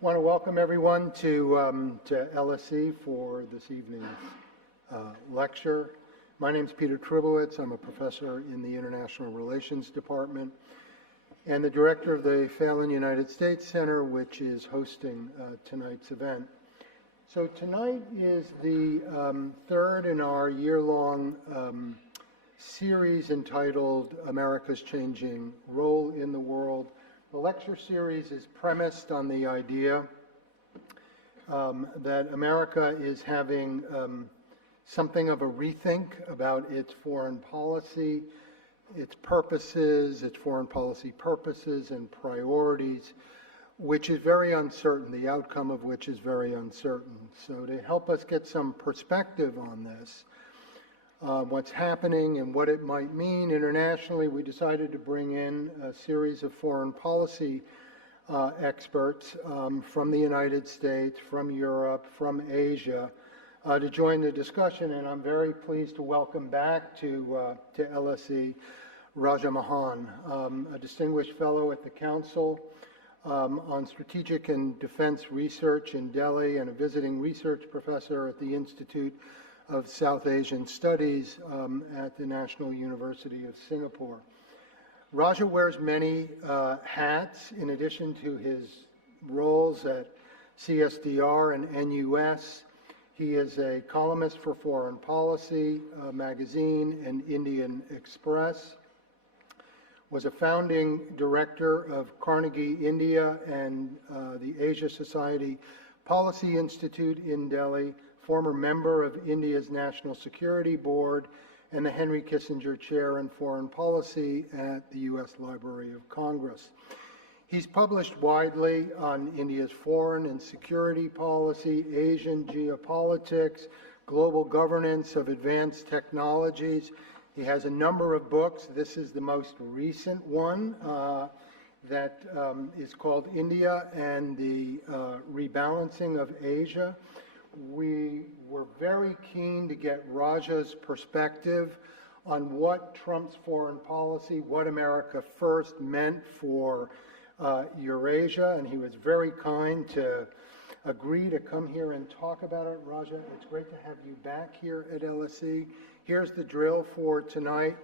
I want to welcome everyone to LSE for this evening's lecture. My name is Peter Trubowitz. I'm a professor in the International Relations Department and the director of the Phelan United States Center, which is hosting tonight's event. So tonight is the third in our year-long series entitled America's Changing Role in the World. The lecture series is premised on the idea that America is having something of a rethink about its foreign policy, its purposes, its foreign policy purposes and priorities, which is very uncertain, the outcome of which is very uncertain. So to help us get some perspective on this, what's happening and what it might mean internationally, we decided to bring in a series of foreign policy experts from the United States, from Europe, from Asia, to join the discussion. And I'm very pleased to welcome back to LSE Raja Mohan, a distinguished fellow at the Council on Strategic and Defense Research in Delhi and a visiting research professor at the Institute of South Asian Studies at the National University of Singapore. Raja wears many hats in addition to his roles at CSDR and NUS. He is a columnist for Foreign Policy magazine and Indian Express, was a founding director of Carnegie India and the Asia Society Policy Institute in Delhi, former member of India's National Security Board, and the Henry Kissinger Chair in Foreign Policy at the U.S. Library of Congress. He's published widely on India's foreign and security policy, Asian geopolitics, global governance of advanced technologies. He has a number of books. This is the most recent one that is called India and the Rebalancing of Asia. We were very keen to get Raja's perspective on what Trump's foreign policy, what America first meant for Eurasia, and he was very kind to agree to come here and talk about it. Raja, it's great to have you back here at LSE. Here's the drill for tonight.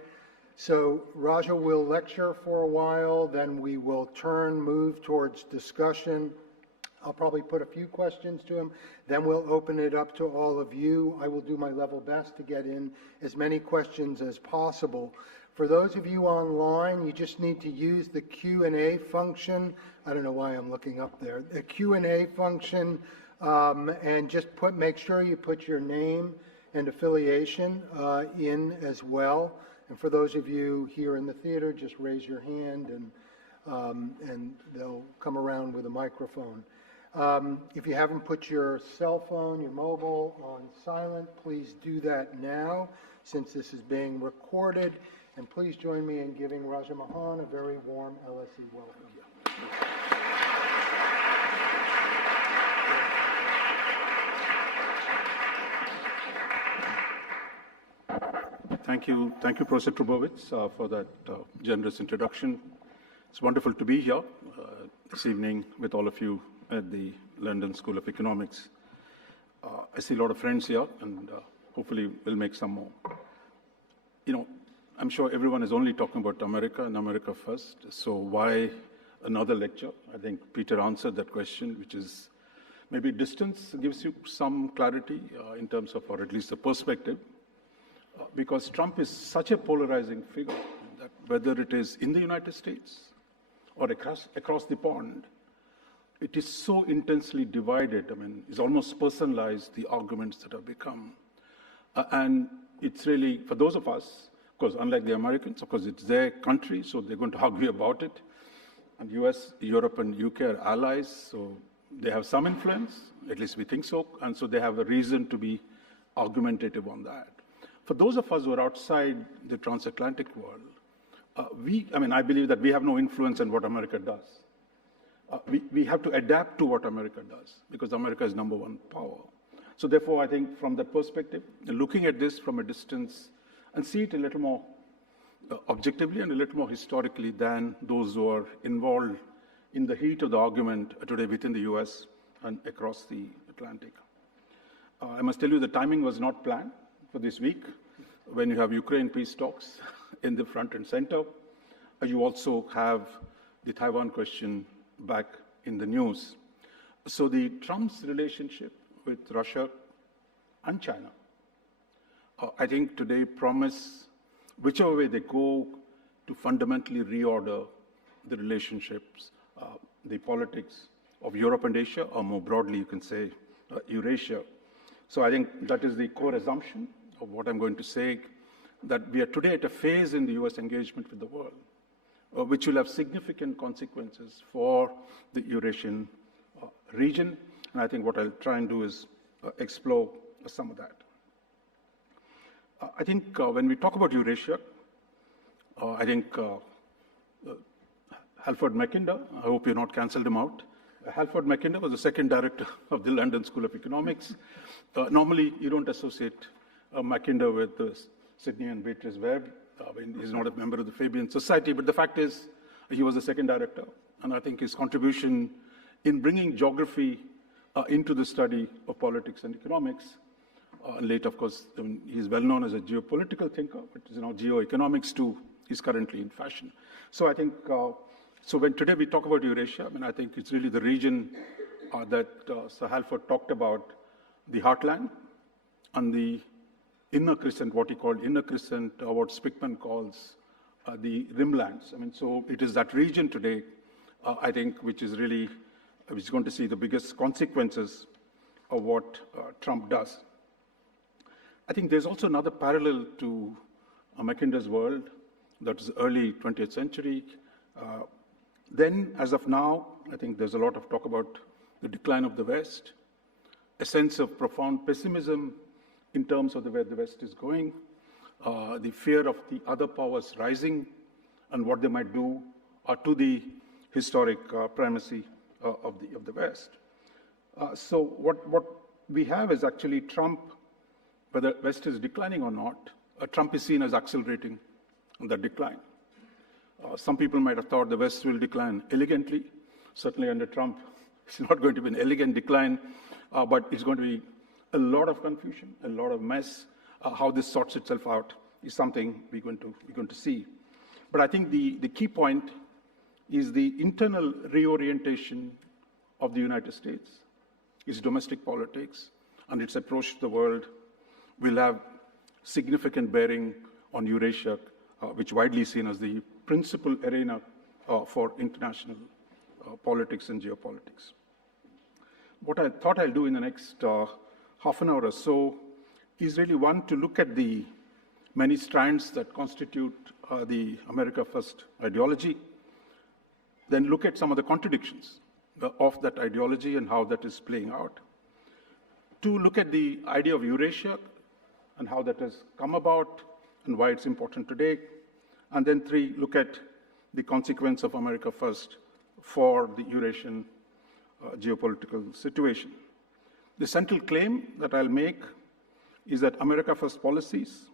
So Raja will lecture for a while, then we will move towards discussion. I'll probably put a few questions to him, then we'll open it up to all of you. I will do my level best to get in as many questions as possible. For those of you online, you just need to use the Q&A function. I don't know why I'm looking up there. The Q&A function, and just make sure you put your name and affiliation in as well. And for those of you here in the theater, just raise your hand and they'll come around with a microphone. If you haven't put your cell phone, your mobile on silent, please do that now since this is being recorded. And please join me in giving Raja Mohan a very warm LSE welcome. Thank you, Professor Trubowitz, for that generous introduction. It's wonderful to be here this evening with all of you at the London School of Economics. I see a lot of friends here, and hopefully we'll make some more. You know, I'm sure everyone is only talking about America and America first, so why another lecture? I think Peter answered that question, which is maybe distance gives you some clarity in terms of, or at least a perspective, because Trump is such a polarizing figure that whether it is in the United States or across the pond, it is so intensely divided. I mean, it's almost personalized, the arguments that have become. And it's really, for those of us, of course, unlike the Americans, of course, it's their country, so they're going to argue about it. And US, Europe, and UK are allies, so they have some influence, at least we think so, and so they have a reason to be argumentative on that. For those of us who are outside the transatlantic world, I believe that we have no influence on what America does. We have to adapt to what America does, because America is number one power. So therefore, I think from that perspective, looking at this from a distance and see it a little more objectively and a little more historically than those who are involved in the heat of the argument today within the US and across the Atlantic. I must tell you the timing was not planned for this week. When you have Ukraine peace talks in the front and center, you also have the Taiwan question back in the news. So the Trump's relationship with Russia and China, I think today promise, whichever way they go, to fundamentally reorder the relationships, the politics of Europe and Asia, or more broadly, you can say Eurasia. So I think that is the core assumption of what I'm going to say, that we are today at a phase in the US engagement with the world, which will have significant consequences for the Eurasian region. And I think what I'll try and do is explore some of that. I think when we talk about Eurasia, I think Halford Mackinder, I hope you're not canceled him out. Halford Mackinder was the second director of the London School of Economics. Normally, you don't associate Mackinder with the Sydney and Beatrice Webb. He's not a member of the Fabian Society, but the fact is, he was the second director. And I think his contribution in bringing geography into the study of politics and economics, later, of course, he's well known as a geopolitical thinker, but now geoeconomics too is currently in fashion. So I think, so when today we talk about Eurasia, I think it's really the region that Sir Halford talked about, the heartland and the inner crescent, what he called inner crescent, what Spickman calls the rimlands. So it is that region today, I think, which is going to see the biggest consequences of what Trump does. I think there's also another parallel to Mackinder's world, that is early 20th century. Then, as of now, I think there's a lot of talk about the decline of the West, a sense of profound pessimism in terms of where the West is going, the fear of the other powers rising and what they might do to the historic primacy of the West. So what we have is actually Trump, whether West is declining or not, Trump is seen as accelerating the decline. Some people might have thought the West will decline elegantly. Certainly under Trump, it's not going to be an elegant decline, but it's going to be a lot of confusion, a lot of mess. How this sorts itself out is something we're going to see. But I think the key point is the internal reorientation of the United States, its domestic politics, and its approach to the world will have significant bearing on Eurasia, which widely seen as the principal arena for international politics and geopolitics. What I thought I'll do in the next half an hour or so is really one to look at the many strands that constitute the America First ideology, then look at some of the contradictions of that ideology and how that is playing out. Two, look at the idea of Eurasia and how that has come about and why it's important today. And then three, look at the consequence of America First for the Eurasian geopolitical situation. The central claim that I'll make is that America First policies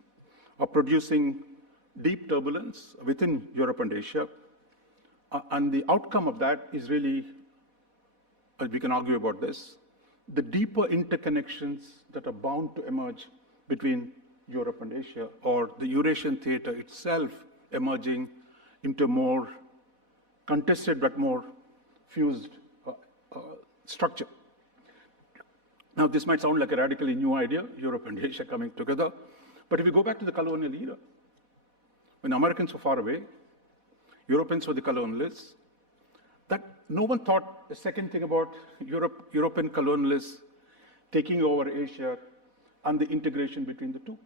are producing deep turbulence within Europe and Asia. And the outcome of that is really, we can argue about this, the deeper interconnections that are bound to emerge between Europe and Asia, or the Eurasian theater itself emerging into more contested but more fused structure. Now, this might sound like a radically new idea, Europe and Asia coming together, but if you go back to the colonial era, when Americans were far away, Europeans were the colonialists, that no one thought a second thing about European colonialists taking over Asia and the integration between the two.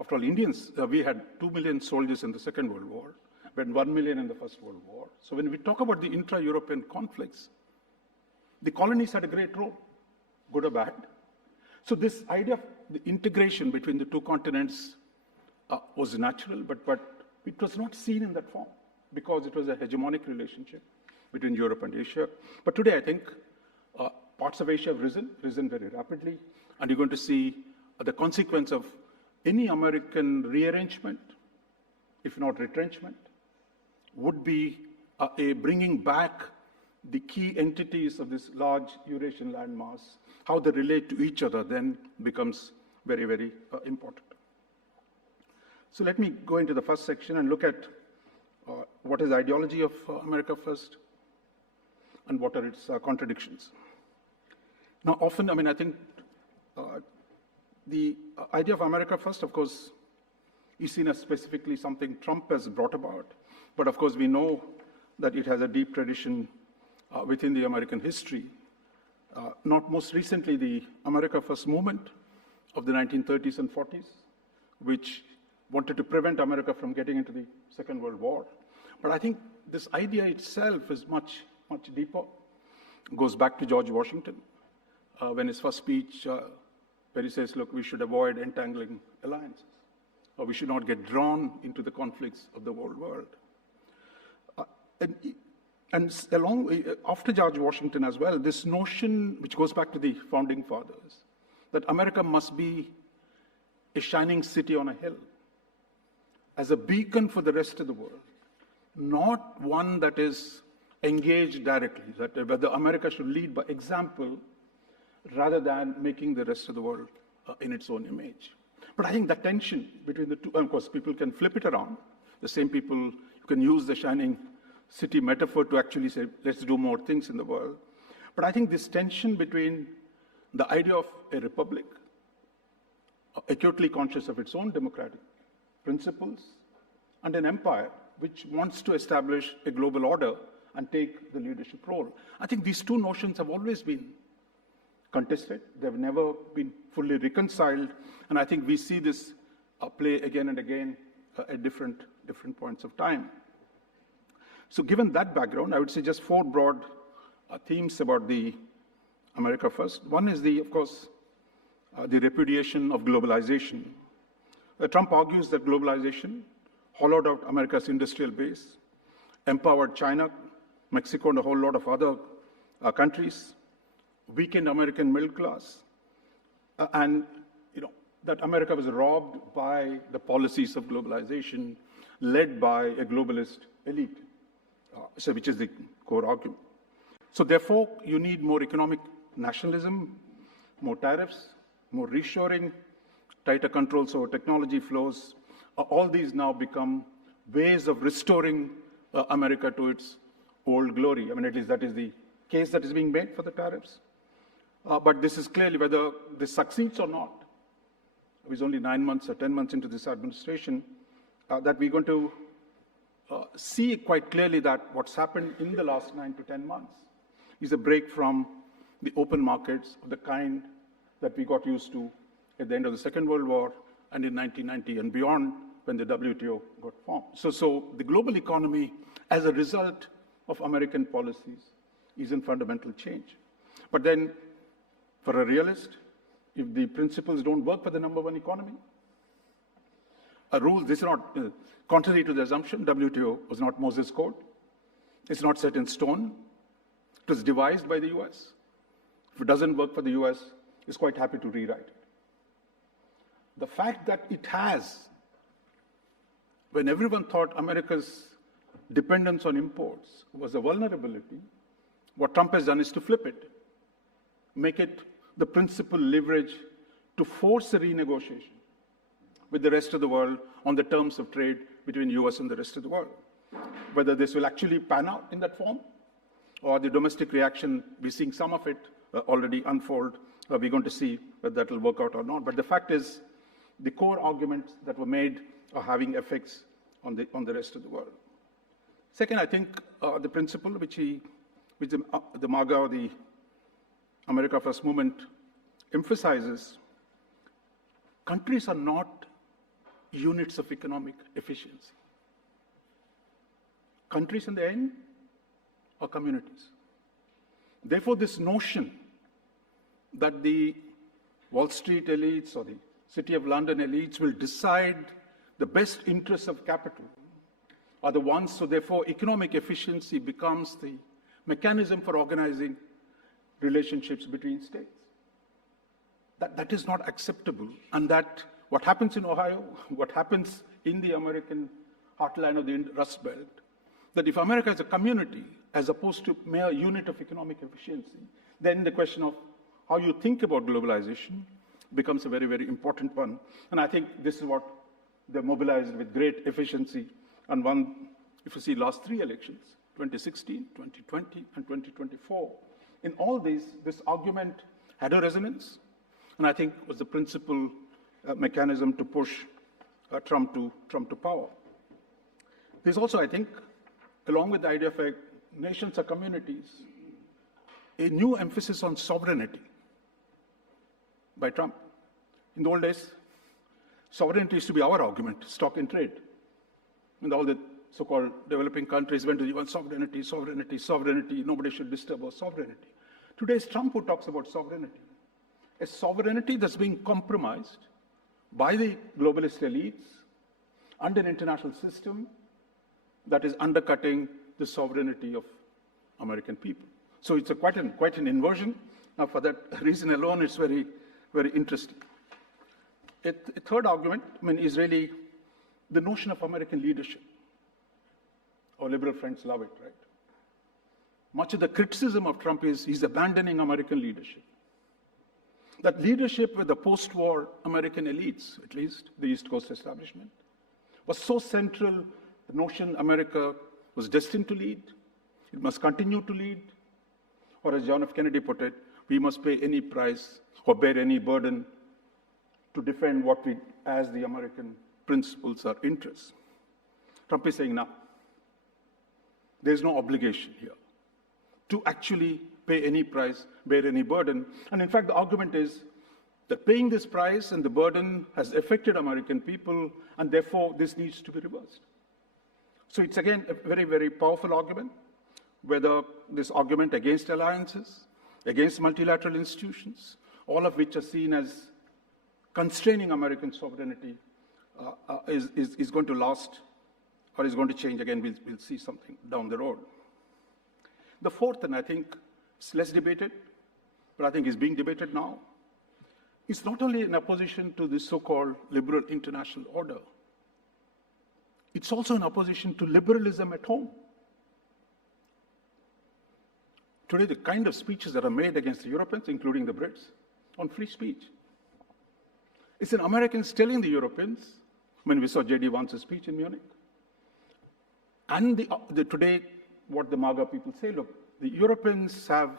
After all, Indians, we had 2 million soldiers in the Second World War, we had 1 million in the First World War. So when we talk about the intra-European conflicts, the colonies had a great role, good or bad. So this idea of the integration between the two continents was natural, but it was not seen in that form because it was a hegemonic relationship between Europe and Asia. But today, I think parts of Asia have risen very rapidly, and you're going to see the consequence of any American rearrangement, if not retrenchment, would be a bringing back the key entities of this large Eurasian landmass, how they relate to each other then becomes very, very important. So let me go into the first section and look at what is the ideology of America First and what are its contradictions. Now, often, I think the idea of America First, of course, is seen as specifically something Trump has brought about. But of course, we know that it has a deep tradition within the American history. Not most recently, the America First movement of the 1930s and 40s, which wanted to prevent America from getting into the Second World War. But I think this idea itself is much, much deeper. It goes back to George Washington, when his first speech, where he says, look, we should avoid entangling alliances, or we should not get drawn into the conflicts of the whole world. After George Washington as well, this notion, which goes back to the founding fathers, that America must be a shining city on a hill, as a beacon for the rest of the world, not one that is engaged directly, that whether America should lead by example rather than making the rest of the world in its own image. But I think the tension between the two, of course, people can flip it around. The same people who can use the shining city metaphor to actually say, let's do more things in the world. But I think this tension between the idea of a republic, acutely conscious of its own democratic principles, and an empire which wants to establish a global order and take the leadership role. I think these two notions have always been contested. They've never been fully reconciled. And I think we see this play again and again at different points of time. So given that background, I would say just four broad themes about the America First. One is, of course, the repudiation of globalization. Trump argues that globalization hollowed out America's industrial base, empowered China, Mexico, and a whole lot of other countries, weakened American middle class, and that America was robbed by the policies of globalization led by a globalist elite, which is the core argument. So therefore, you need more economic nationalism, more tariffs, more reshoring, tighter controls over technology flows. All these now become ways of restoring America to its old glory. At least that is the case that is being made for the tariffs. But this is clearly, whether this succeeds or not, it was only 9 months or 10 months into this administration, that we're going to see quite clearly that what's happened in the last 9 to 10 months is a break from the open markets of the kind that we got used to at the end of the Second World War and in 1990 and beyond, when the WTO got formed. So the global economy, as a result of American policies, is in fundamental change. But then, for a realist, if the principles don't work for the number one economy, a rule, this is not, contrary to the assumption, WTO was not Moses' code. It's not set in stone. It was devised by the US. If it doesn't work for the US, it's quite happy to rewrite it. The fact that it has, when everyone thought America's dependence on imports was a vulnerability, what Trump has done is to flip it, make it the principal leverage to force a renegotiation with the rest of the world on the terms of trade between US and the rest of the world. Whether this will actually pan out in that form, or the domestic reaction, we're seeing some of it already unfold. We're going to see whether that will work out or not. But the fact is, the core arguments that were made are having effects on the rest of the world. Second, I think the principle which the MAGA, or the America First movement, emphasizes, countries are not units of economic efficiency. Countries, in the end, are communities. Therefore, this notion that the Wall Street elites or the City of London elites will decide the best interests of capital are the ones, so therefore economic efficiency becomes the mechanism for organizing relationships between states. That is not acceptable, and that what happens in Ohio, what happens in the American heartland of the Rust Belt, that if America is a community, as opposed to mere unit of economic efficiency, then the question of how you think about globalization becomes a very, very important one. And I think this is what they mobilized with great efficiency. And one, if you see last 3 elections, 2016, 2020, and 2024, in all these, this argument had a resonance, and I think was the principal mechanism to push Trump to power. There's also, I think, along with the idea of nations or communities, a new emphasis on sovereignty by Trump. In the old days, sovereignty used to be our argument, stock in trade. And all the so-called developing countries went to the sovereignty, sovereignty, sovereignty, nobody should disturb our sovereignty. Today it's Trump who talks about sovereignty. A sovereignty that's being compromised by the globalist elites under an international system that is undercutting the sovereignty of American people. So it's quite an inversion. Now, for that reason alone, it's very, very interesting. A third argument, is really the notion of American leadership. Our liberal friends love it, right? Much of the criticism of Trump is he's abandoning American leadership. That leadership with the post-war American elites, at least the East Coast establishment, was so central, the notion America was destined to lead, it must continue to lead, or as John F. Kennedy put it, we must pay any price or bear any burden to defend what we, as the American principles, our interests. Trump is saying, no, there's no obligation here to actually pay any price, bear any burden. And in fact, the argument is that paying this price and the burden has affected American people, and therefore this needs to be reversed. So it's again a very, very powerful argument, whether this argument against alliances, against multilateral institutions, all of which are seen as constraining American sovereignty, is going to last or is going to change. Again, we'll see something down the road. The fourth, and I think it's less debated, but I think is being debated now, is not only in opposition to this so-called liberal international order, it's also in opposition to liberalism at home. Today, the kind of speeches that are made against the Europeans, including the Brits, on free speech. It's an Americans telling the Europeans, when we saw J.D. Vance's speech in Munich, and today, what the MAGA people say, look, the Europeans are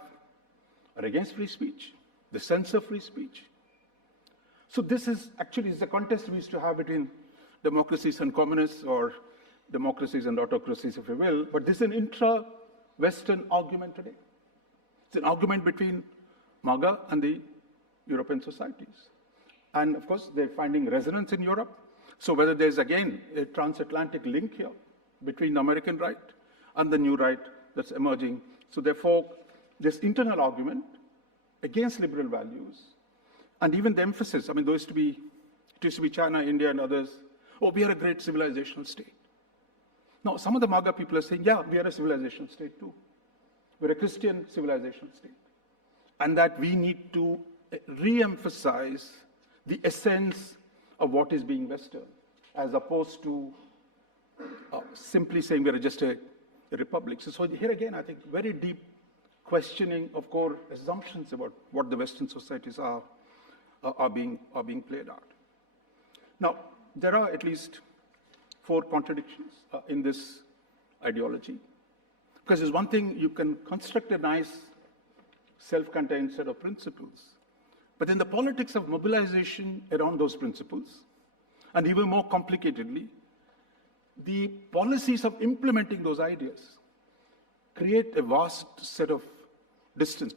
against free speech, they censor free speech. So this is actually the contest we used to have between democracies and communists, or democracies and autocracies, if you will, but this is an intra-Western argument today. It's an argument between MAGA and the European societies. And of course, they're finding resonance in Europe. So whether there's, again, a transatlantic link here between the American right and the new right that's emerging. So therefore, this internal argument against liberal values, and even the emphasis, it used to be China, India, and others, oh, we are a great civilizational state. Now, some of the MAGA people are saying, yeah, we are a civilizational state too. We're a Christian civilizational state. And that we need to re-emphasize the essence of what is being Western, as opposed to simply saying we're just a republic. So here again, I think very deep questioning of core assumptions about what the Western societies are being played out. Now, there are at least 4 contradictions in this ideology. Because there's one thing, you can construct a nice self-contained set of principles, but in the politics of mobilization around those principles, and even more complicatedly, the policies of implementing those ideas create a vast set of distance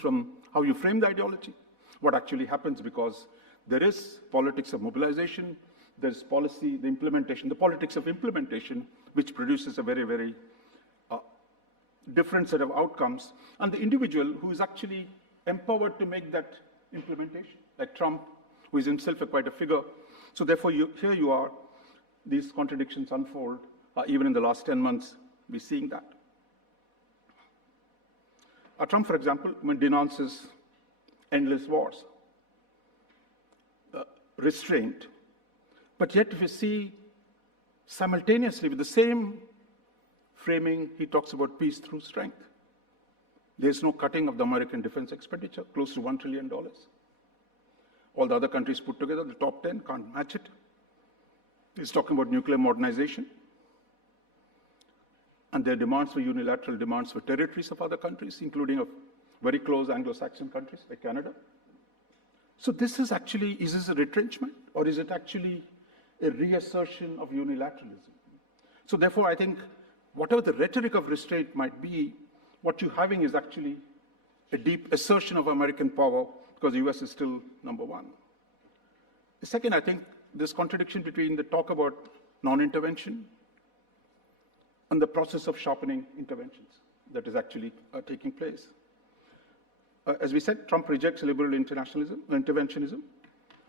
from how you frame the ideology, what actually happens, because there is politics of mobilization, there's policy, the implementation, the politics of implementation, which produces a very, very different set of outcomes, and the individual who is actually empowered to make that implementation, like Trump, who is himself quite a figure. So therefore, here you are, these contradictions unfold. Even in the last 10 months, we're seeing that. Trump, for example, denounces endless wars, restraint. But yet, if you see simultaneously with the same framing, he talks about peace through strength. There's no cutting of the American defense expenditure, close to $1 trillion. All the other countries put together, the top 10, can't match it. He's talking about nuclear modernization and their demands for unilateral demands for territories of other countries, including of very close Anglo-Saxon countries like Canada. So this is actually, is this a retrenchment or is it actually a reassertion of unilateralism? So therefore, I think whatever the rhetoric of restraint might be, what you're having is actually a deep assertion of American power because the US is still number one. The second, I think, this contradiction between the talk about non-intervention and the process of sharpening interventions that is actually taking place. As we said, Trump rejects liberal internationalism, interventionism,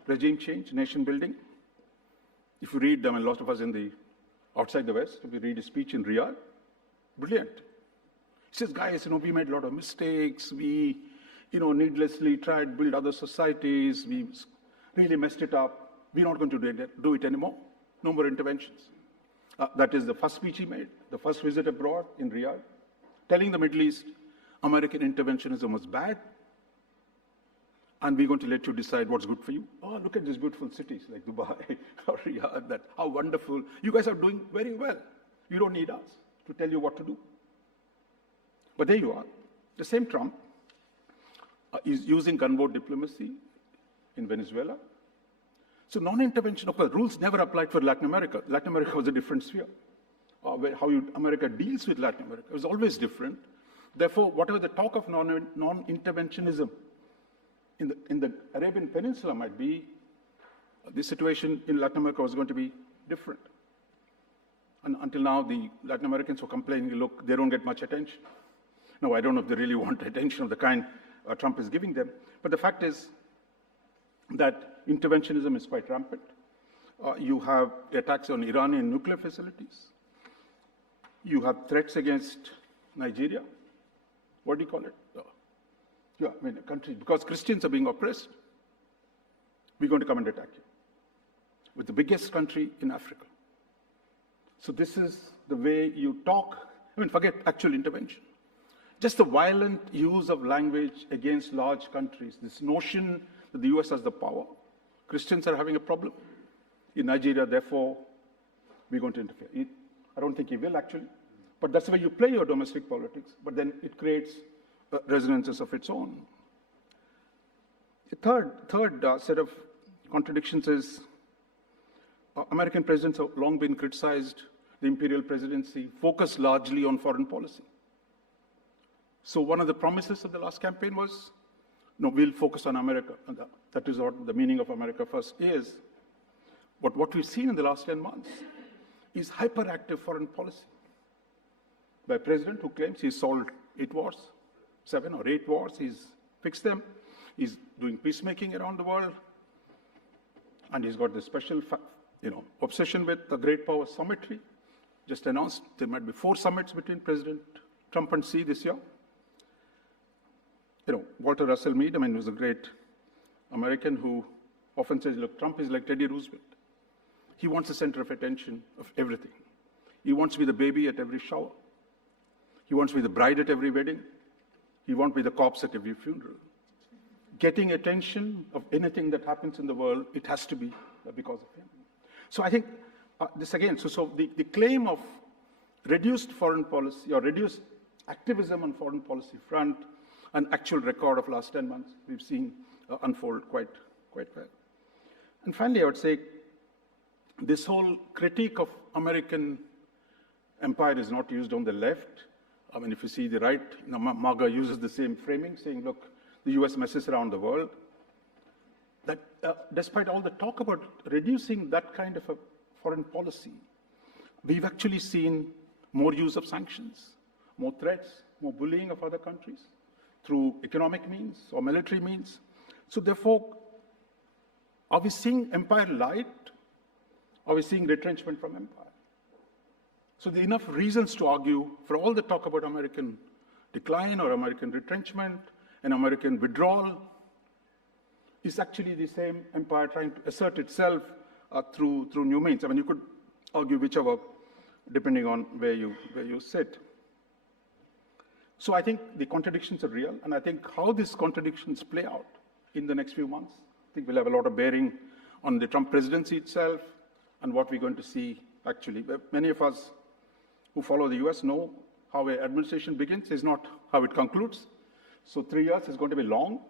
regime change, nation building. If you read them, and lots of us outside the West, if you read his speech in Riyadh, brilliant. He says, guys, we made a lot of mistakes. We, needlessly tried to build other societies. We really messed it up. We're not going to do it anymore. No more interventions. That is the first speech he made, the first visit abroad in Riyadh, telling the Middle East, American interventionism was bad, and we're going to let you decide what's good for you. Oh, look at these beautiful cities like Dubai or Riyadh, how wonderful. You guys are doing very well. You don't need us to tell you what to do. But there you are. The same Trump is using gunboat diplomacy in Venezuela. So non-intervention, of course, rules never applied for Latin America. Latin America was a different sphere. How America deals with Latin America was always different. Therefore, whatever the talk of non-interventionism in the Arabian Peninsula might be, the situation in Latin America was going to be different. And until now, the Latin Americans were complaining, look, they don't get much attention. No, I don't know if they really want attention of the kind Trump is giving them. But the fact is that interventionism is quite rampant. You have attacks on Iranian nuclear facilities. You have threats against Nigeria. What do you call it? A country, because Christians are being oppressed, we're going to come and attack you. With the biggest country in Africa. So this is the way you talk. Forget actual intervention. Just the violent use of language against large countries, this notion that the US has the power. Christians are having a problem in Nigeria, therefore, we're going to interfere. I don't think he will, actually. But that's the way you play your domestic politics, but then it creates resonances of its own. The third set of contradictions is American presidents have long been criticized, the imperial presidency, focused largely on foreign policy. So one of the promises of the last campaign was, no, we'll focus on America. And that is what the meaning of America First is. But what we've seen in the last 10 months is hyperactive foreign policy by a president who claims he's solved 8 wars, 7 or 8 wars, he's fixed them, he's doing peacemaking around the world, and he's got this special obsession with the great power summitry. Just announced there might be 4 summits between President Trump and Xi this year. Walter Russell Mead, was a great American who often says, look, Trump is like Teddy Roosevelt. He wants the center of attention of everything. He wants to be the baby at every shower. He wants to be the bride at every wedding. He wants to be the corpse at every funeral. Getting attention of anything that happens in the world, it has to be because of him. So I think this again, so the claim of reduced foreign policy or reduced activism on foreign policy front, an actual record of last 10 months, we've seen unfold quite well. And finally, I would say this whole critique of American empire is not used on the left. If you see the right, MAGA uses the same framing, saying, look, the US messes around the world. That despite all the talk about reducing that kind of a foreign policy, we've actually seen more use of sanctions, more threats, more bullying of other countries through economic means or military means. So therefore, are we seeing empire light? Are we seeing retrenchment from empire? So there are enough reasons to argue for all the talk about American decline or American retrenchment and American withdrawal is actually the same empire trying to assert itself through new means. You could argue whichever depending on where you sit. So I think the contradictions are real, and I think how these contradictions play out in the next few months, I think will have a lot of bearing on the Trump presidency itself and what we're going to see actually. Many of us who follow the US know how an administration begins is not how it concludes. So 3 years is going to be long,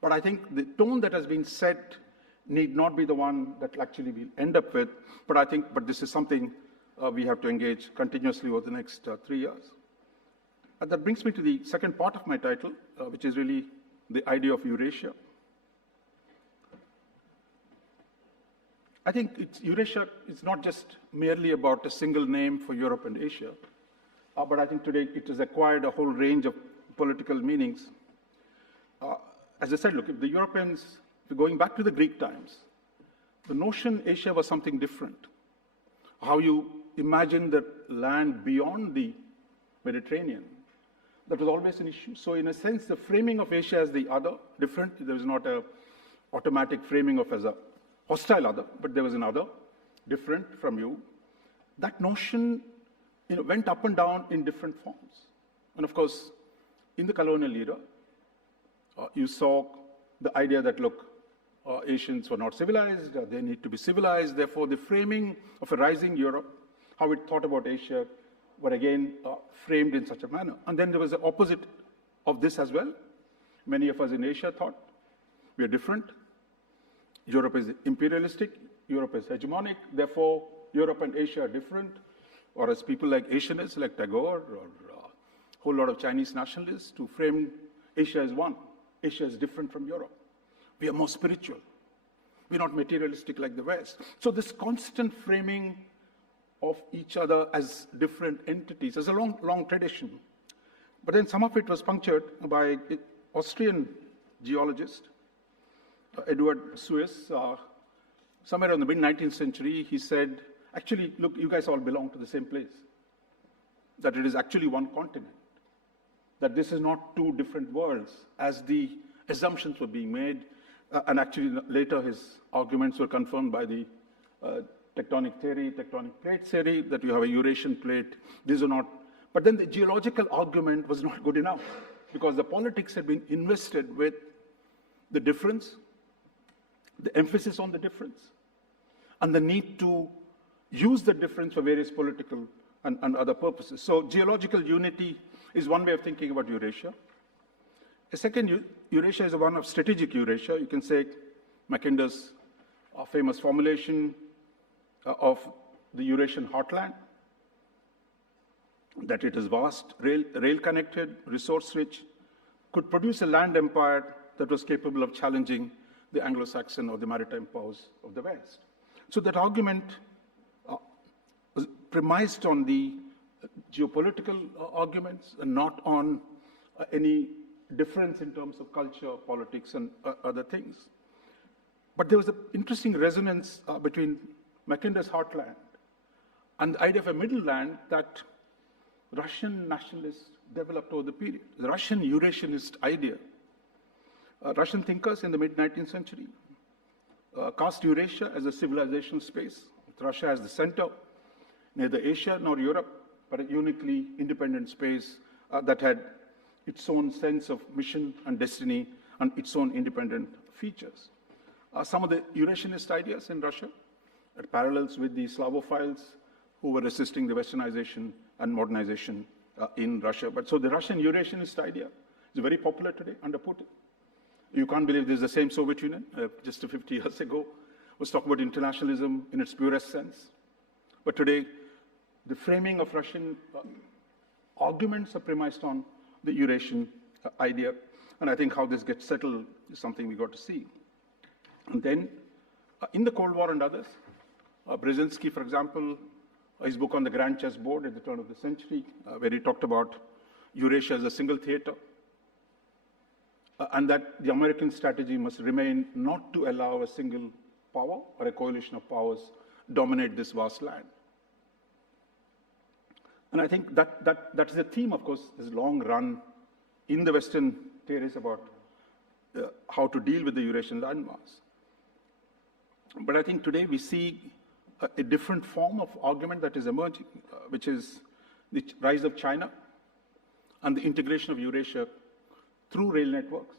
but I think the tone that has been set need not be the one that actually we'll end up with, but this is something we have to engage continuously over the next 3 years. And that brings me to the second part of my title, which is really the idea of Eurasia. I think Eurasia is not just merely about a single name for Europe and Asia, but I think today it has acquired a whole range of political meanings. As I said, look, if the Europeans, going back to the Greek times, the notion Asia was something different. How you imagine the land beyond the Mediterranean, that was always an issue. So in a sense, the framing of Asia as the other, different, there was not an automatic framing of as a hostile other, but there was another, different from you. That notion went up and down in different forms. And of course, in the colonial era, you saw the idea that, look, Asians were not civilized, they need to be civilized, therefore the framing of a rising Europe, how it thought about Asia, were again framed in such a manner. And then there was the opposite of this as well. Many of us in Asia thought we are different. Europe is imperialistic, Europe is hegemonic, therefore Europe and Asia are different. Or as people like Asianists, like Tagore, or a whole lot of Chinese nationalists, to frame Asia as one. Asia is different from Europe. We are more spiritual. We're not materialistic like the West. So this constant framing of each other as different entities is a long, long tradition. But then some of it was punctured by an Austrian geologist, Edward Suess. Somewhere in the mid-19th century, he said, actually, look, you guys all belong to the same place. That it is actually one continent. That this is not two different worlds, as the assumptions were being made. And actually, later his arguments were confirmed by the tectonic plate theory, that you have a Eurasian plate. These are not. But then the geological argument was not good enough, because the politics had been invested with the difference, the emphasis on the difference, and the need to use the difference for various political and other purposes. So geological unity is one way of thinking about Eurasia. A second, Eurasia is one of strategic Eurasia. You can say Mackindor's famous formulation of the Eurasian heartland, that it is vast, rail-connected, resource-rich, could produce a land empire that was capable of challenging the Anglo-Saxon or the maritime powers of the West. So that argument was premised on the geopolitical arguments and not on any difference in terms of culture, politics, and other things. But there was an interesting resonance between Mackindor's heartland and the idea of a middle land that Russian nationalists developed over the period. The Russian Eurasianist idea. Russian thinkers in the mid-19th century cast Eurasia as a civilizational space, with Russia as the center, neither Asia nor Europe, but a uniquely independent space that had its own sense of mission and destiny and its own independent features. Some of the Eurasianist ideas in Russia are parallels with the Slavophiles who were resisting the westernization and modernization in Russia. But so the Russian Eurasianist idea is very popular today under Putin. You can't believe this is the same Soviet Union, just 50 years ago, was talking about internationalism in its purest sense. But today, the framing of Russian arguments are premised on the Eurasian idea. And I think how this gets settled is something we got to see. And then, in the Cold War and others, Brzezinski, for example, his book on the Grand Chessboard at the turn of the century, where he talked about Eurasia as a single theater, and that the American strategy must remain not to allow a single power or a coalition of powers dominate this vast land. And I think that is a theme, of course, is long run in the Western theories about how to deal with the Eurasian landmass. But I think today we see a different form of argument that is emerging, which is the rise of China and the integration of Eurasia through rail networks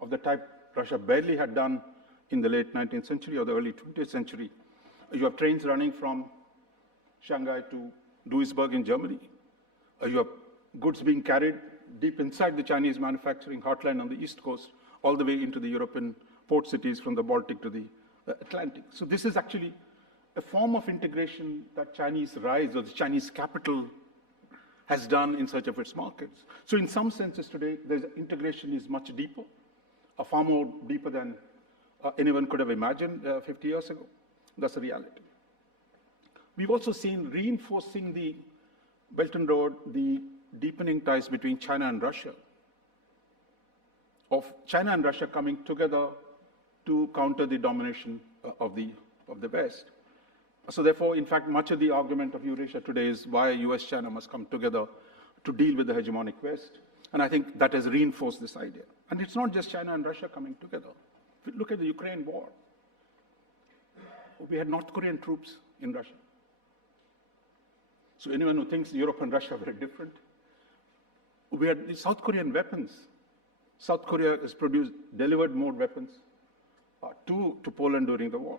of the type Russia barely had done in the late 19th century or the early 20th century. You have trains running from Shanghai to Duisburg in Germany. You have goods being carried deep inside the Chinese manufacturing heartland on the East Coast, all the way into the European port cities from the Baltic to the Atlantic. So this is actually a form of integration that Chinese rise or the Chinese capital has done in search of its markets. So in some senses today, the integration is much deeper, far more deeper than anyone could have imagined 50 years ago. That's a reality. We've also seen reinforcing the Belt and Road, the deepening ties between China and Russia, of China and Russia coming together to counter the domination of the West. So therefore, in fact, much of the argument of Eurasia today is why US-China must come together to deal with the hegemonic West. And I think that has reinforced this idea. And it's not just China and Russia coming together. If you look at the Ukraine war, we had North Korean troops in Russia. So anyone who thinks Europe and Russia are very different, we had the South Korean weapons. South Korea has delivered more weapons to Poland during the war.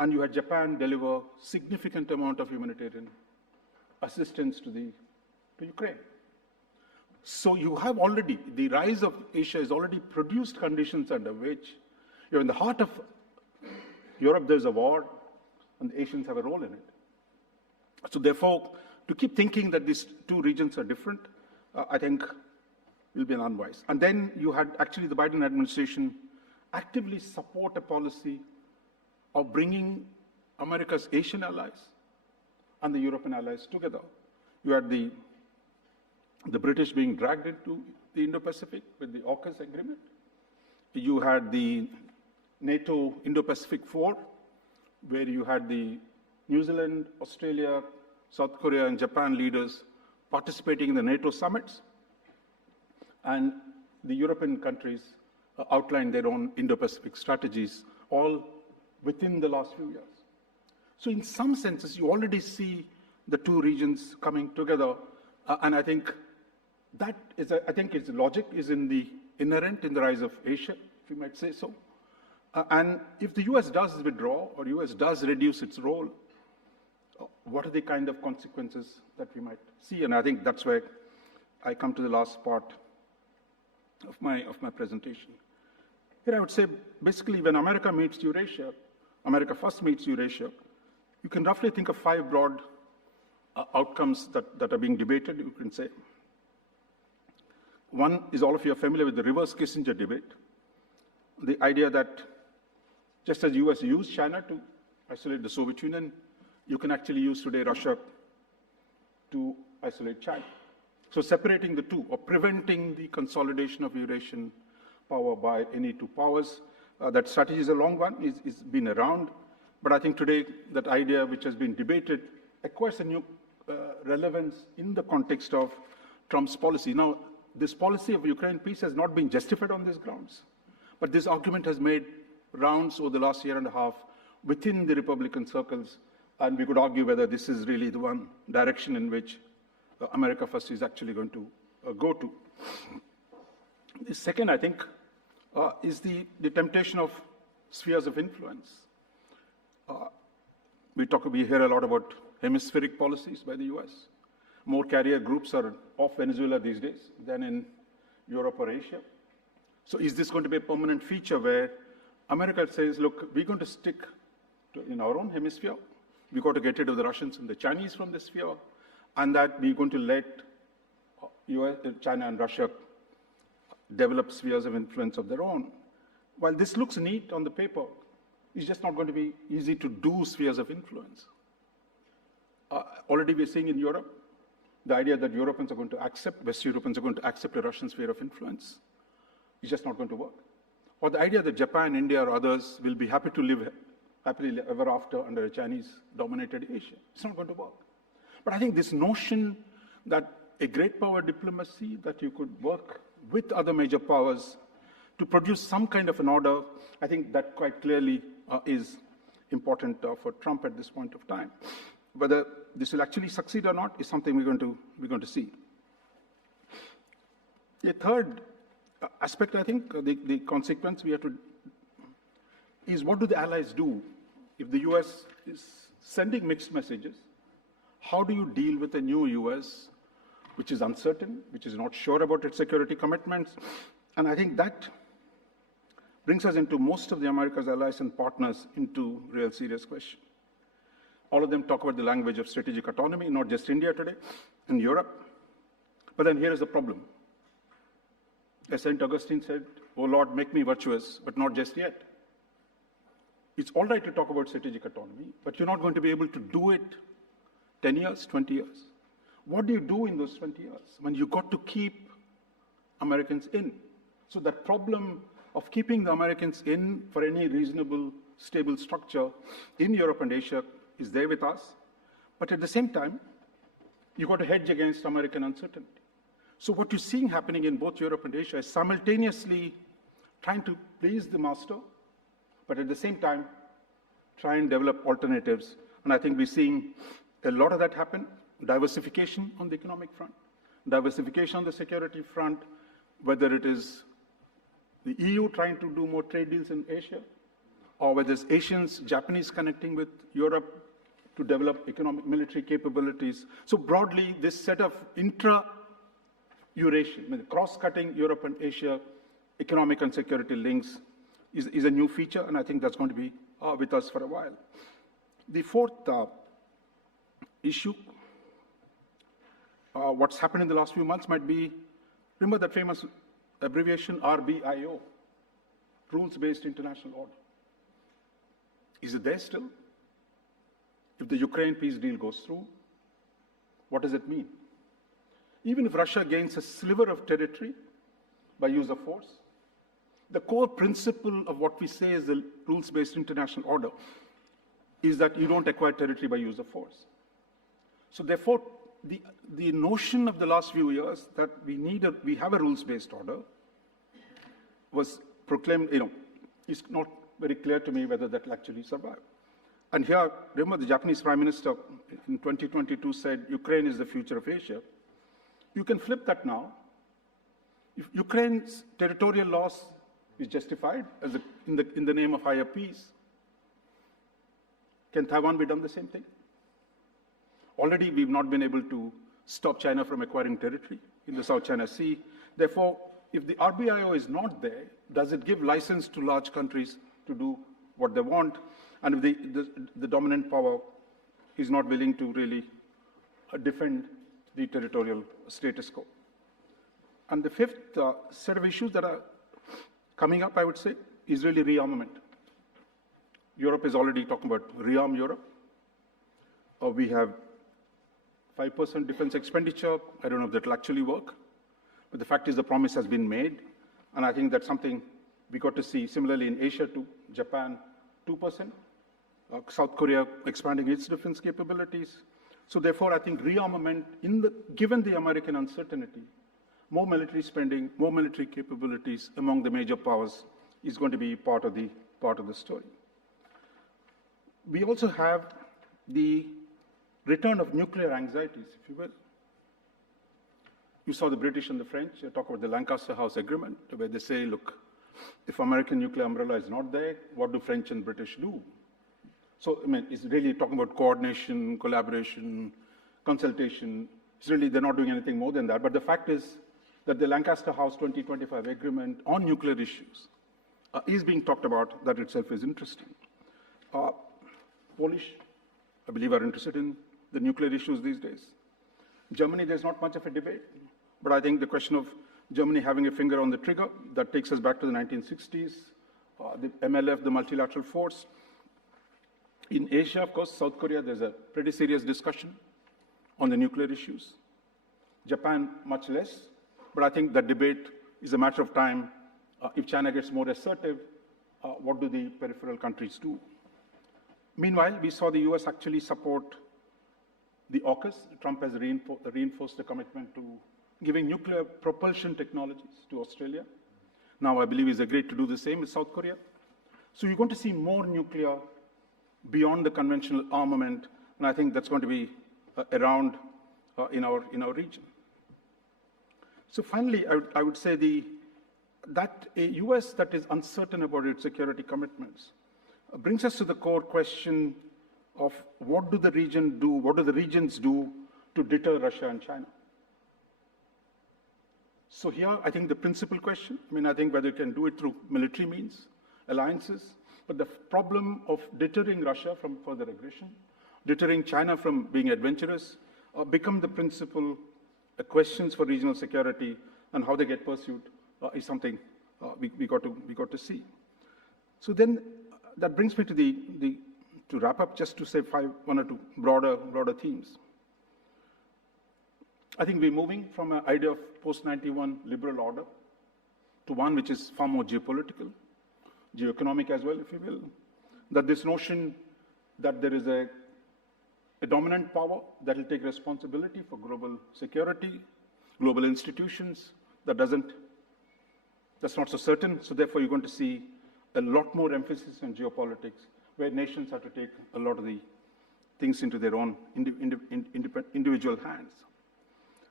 And you had Japan deliver significant amount of humanitarian assistance to Ukraine. So you have already, the rise of Asia has already produced conditions under which you're in the heart of Europe, there's a war, and the Asians have a role in it. So therefore, to keep thinking that these two regions are different, I think will be unwise. And then you had actually the Biden administration actively support a policy of bringing America's Asian allies and the European allies together. You had the British being dragged into the Indo-Pacific with the AUKUS agreement. You had the NATO Indo-Pacific 4, where you had the New Zealand, Australia, South Korea, and Japan leaders participating in the NATO summits. And the European countries outlined their own Indo-Pacific strategies, all within the last few years. So in some senses, you already see the two regions coming together. And I think that is, its logic is inherent in the rise of Asia, if you might say so. And if the US does withdraw or US does reduce its role, what are the kind of consequences that we might see? And I think that's where I come to the last part of my presentation. Here I would say, basically, when America meets Eurasia, America first meets Eurasia, you can roughly think of 5 broad outcomes that are being debated, you can say. One is, all of you are familiar with the reverse Kissinger debate. The idea that just as US used China to isolate the Soviet Union, you can actually use today Russia to isolate China. So separating the two, or preventing the consolidation of Eurasian power by any two powers, that strategy is a long one, it's been around. But I think today that idea, which has been debated, acquires a new relevance in the context of Trump's policy. Now, this policy of Ukraine peace has not been justified on these grounds. But this argument has made rounds over the last year and a half within the Republican circles, and we could argue whether this is really the one direction in which America First is actually going to go to. The second, I think, is the temptation of spheres of influence. We hear a lot about hemispheric policies by the US. More carrier groups are off Venezuela these days than in Europe or Asia. So is this going to be a permanent feature where America says, look, we're going to stick in our own hemisphere. We've got to get rid of the Russians and the Chinese from this sphere, and that we're going to let China and Russia develop spheres of influence of their own. While this looks neat on the paper, it's just not going to be easy to do spheres of influence. Already we're seeing in Europe, the idea that Europeans are going to accept, West Europeans are going to accept a Russian sphere of influence is just not going to work. Or the idea that Japan, India, or others will be happy to live happily ever after under a Chinese-dominated Asia. It's not going to work. But I think this notion that a great power diplomacy, that you could work with other major powers to produce some kind of an order, I think that quite clearly is important for Trump at this point of time. Whether this will actually succeed or not is something we're going to see. A third aspect, I think, the consequence we have to, is what do the allies do if the US is sending mixed messages? How do you deal with a new US which is uncertain, which is not sure about its security commitments? And I think that brings us into most of the America's allies and partners into real serious question. All of them talk about the language of strategic autonomy, not just India today, in Europe. But then here is the problem. As St. Augustine said, "Oh Lord, make me virtuous, but not just yet." It's all right to talk about strategic autonomy, but you're not going to be able to do it 10 years, 20 years. What do you do in those 20 years when you've got to keep Americans in? So that problem of keeping the Americans in for any reasonable, stable structure in Europe and Asia is there with us. But at the same time, you've got to hedge against American uncertainty. So what you're seeing happening in both Europe and Asia is simultaneously trying to please the master, but at the same time, try and develop alternatives. And I think we're seeing a lot of that happen. Diversification on the economic front, diversification on the security front, whether it is the EU trying to do more trade deals in Asia, or whether it's Asians, Japanese connecting with Europe to develop economic military capabilities. So broadly, this set of Eurasian, cross-cutting Europe and Asia economic and security links is a new feature, and I think that's going to be with us for a while. The fourth issue, what's happened in the last few months might be, remember that famous abbreviation RBIO, Rules-Based International Order. Is it there still? If the Ukraine peace deal goes through, what does it mean? Even if Russia gains a sliver of territory by use of force, the core principle of what we say is the rules-based international order is that you don't acquire territory by use of force. So therefore, the notion of the last few years that we have a rules-based order was proclaimed, it's not very clear to me whether that will actually survive. And here, remember the Japanese Prime Minister in 2022 said, Ukraine is the future of Asia. You can flip that now. If Ukraine's territorial loss is justified in the name of higher peace, can Taiwan be done the same thing? Already, we've not been able to stop China from acquiring territory in the South China Sea. Therefore, if the RBIO is not there, does it give license to large countries to do what they want? And if the dominant power is not willing to really defend the territorial status quo. And the fifth set of issues that are coming up, I would say, is really rearmament. Europe is already talking about rearm Europe. We have 5% defense expenditure. I don't know if that will actually work. But the fact is the promise has been made. And I think that's something we got to see. Similarly in Asia too, Japan, 2%. South Korea expanding its defense capabilities. So therefore, I think rearmament, given the American uncertainty, more military spending, more military capabilities among the major powers is going to be part of the story. We also have the return of nuclear anxieties, if you will. You saw the British and the French talk about the Lancaster House Agreement, where they say, look, if American nuclear umbrella is not there, what do French and British do? So, it's really talking about coordination, collaboration, consultation. It's really, they're not doing anything more than that. But the fact is that the Lancaster House 2025 agreement on nuclear issues is being talked about. That itself is interesting. Polish, I believe, are interested in the nuclear issues these days. Germany, there's not much of a debate. But I think the question of Germany having a finger on the trigger, that takes us back to the 1960s. The MLF, the multilateral force. In Asia, of course, South Korea, there's a pretty serious discussion on the nuclear issues. Japan, much less. But I think that debate is a matter of time. If China gets more assertive, what do the peripheral countries do? Meanwhile, we saw the US actually support the AUKUS. Trump has reinforced the commitment to giving nuclear propulsion technologies to Australia. Now, I believe he's agreed to do the same with South Korea. So you're going to see more nuclear beyond the conventional armament, and I think that's going to be around in our region. So finally, I would say that a US that is uncertain about its security commitments brings us to the core question of what do the regions do to deter Russia and China? So here, I think the principal question, I think whether you can do it through military means, alliances, but the problem of deterring Russia from further aggression, deterring China from being adventurous, become the principal questions for regional security, and how they get pursued is something we got to see. So then that brings me to wrap up, just to say one or two broader themes. I think we're moving from an idea of post-91 liberal order to one which is far more geopolitical, geoeconomic as well, if you will. That this notion that there is a dominant power that will take responsibility for global security, global institutions, that's not so certain. So therefore, you're going to see a lot more emphasis on geopolitics, where nations have to take a lot of the things into their own individual hands.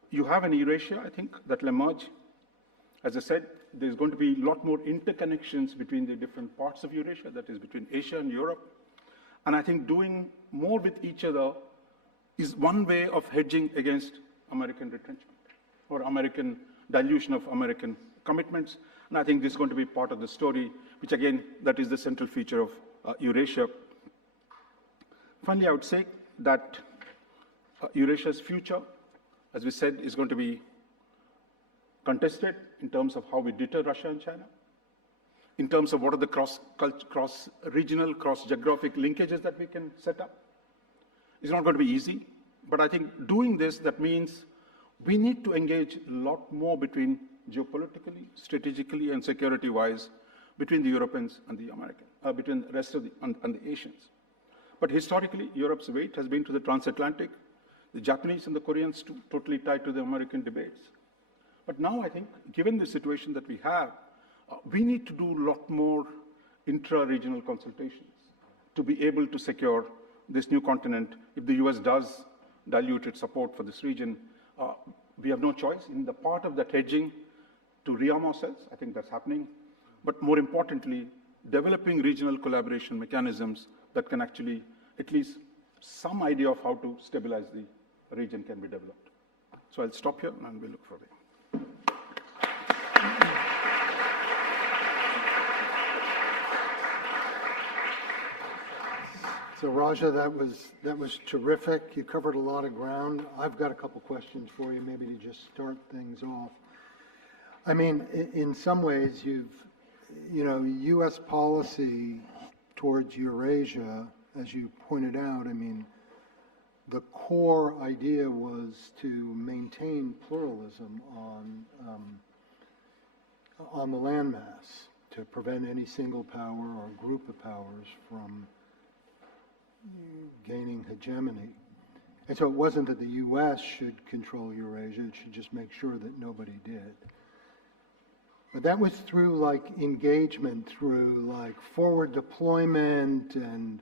You have an Eurasia, I think, that will emerge. As I said, there's going to be a lot more interconnections between the different parts of Eurasia, that is between Asia and Europe. And I think doing more with each other is one way of hedging against American retrenchment or American dilution of American commitments. And I think this is going to be part of the story, which again, that is the central feature of Eurasia. Finally, I would say that Eurasia's future, as we said, is going to be contested in terms of how we deter Russia and China, in terms of what are the cross-regional, cross-geographic linkages that we can set up. It's not going to be easy, but I think doing this, that means we need to engage a lot more between geopolitically, strategically, and security-wise between the Europeans and the Americans, between the rest of and the Asians. But historically, Europe's weight has been to the transatlantic, the Japanese and the Koreans totally tied to the American debates. But now I think, given the situation that we have, we need to do a lot more intra-regional consultations to be able to secure this new continent. If the US does dilute its support for this region, we have no choice in the part of that hedging to rearm ourselves. I think that's happening. But more importantly, developing regional collaboration mechanisms that can actually, at least some idea of how to stabilize the region can be developed. So I'll stop here and we'll look for it. So Raja, that was terrific. You covered a lot of ground. I've got a couple questions for you, maybe to just start things off. I mean, in some ways, U.S. policy towards Eurasia, as you pointed out, I mean, the core idea was to maintain pluralism on the landmass, to prevent any single power or group of powers from gaining hegemony. And so it wasn't that the U.S. should control Eurasia, it should just make sure that nobody did. But that was through engagement, through forward deployment, and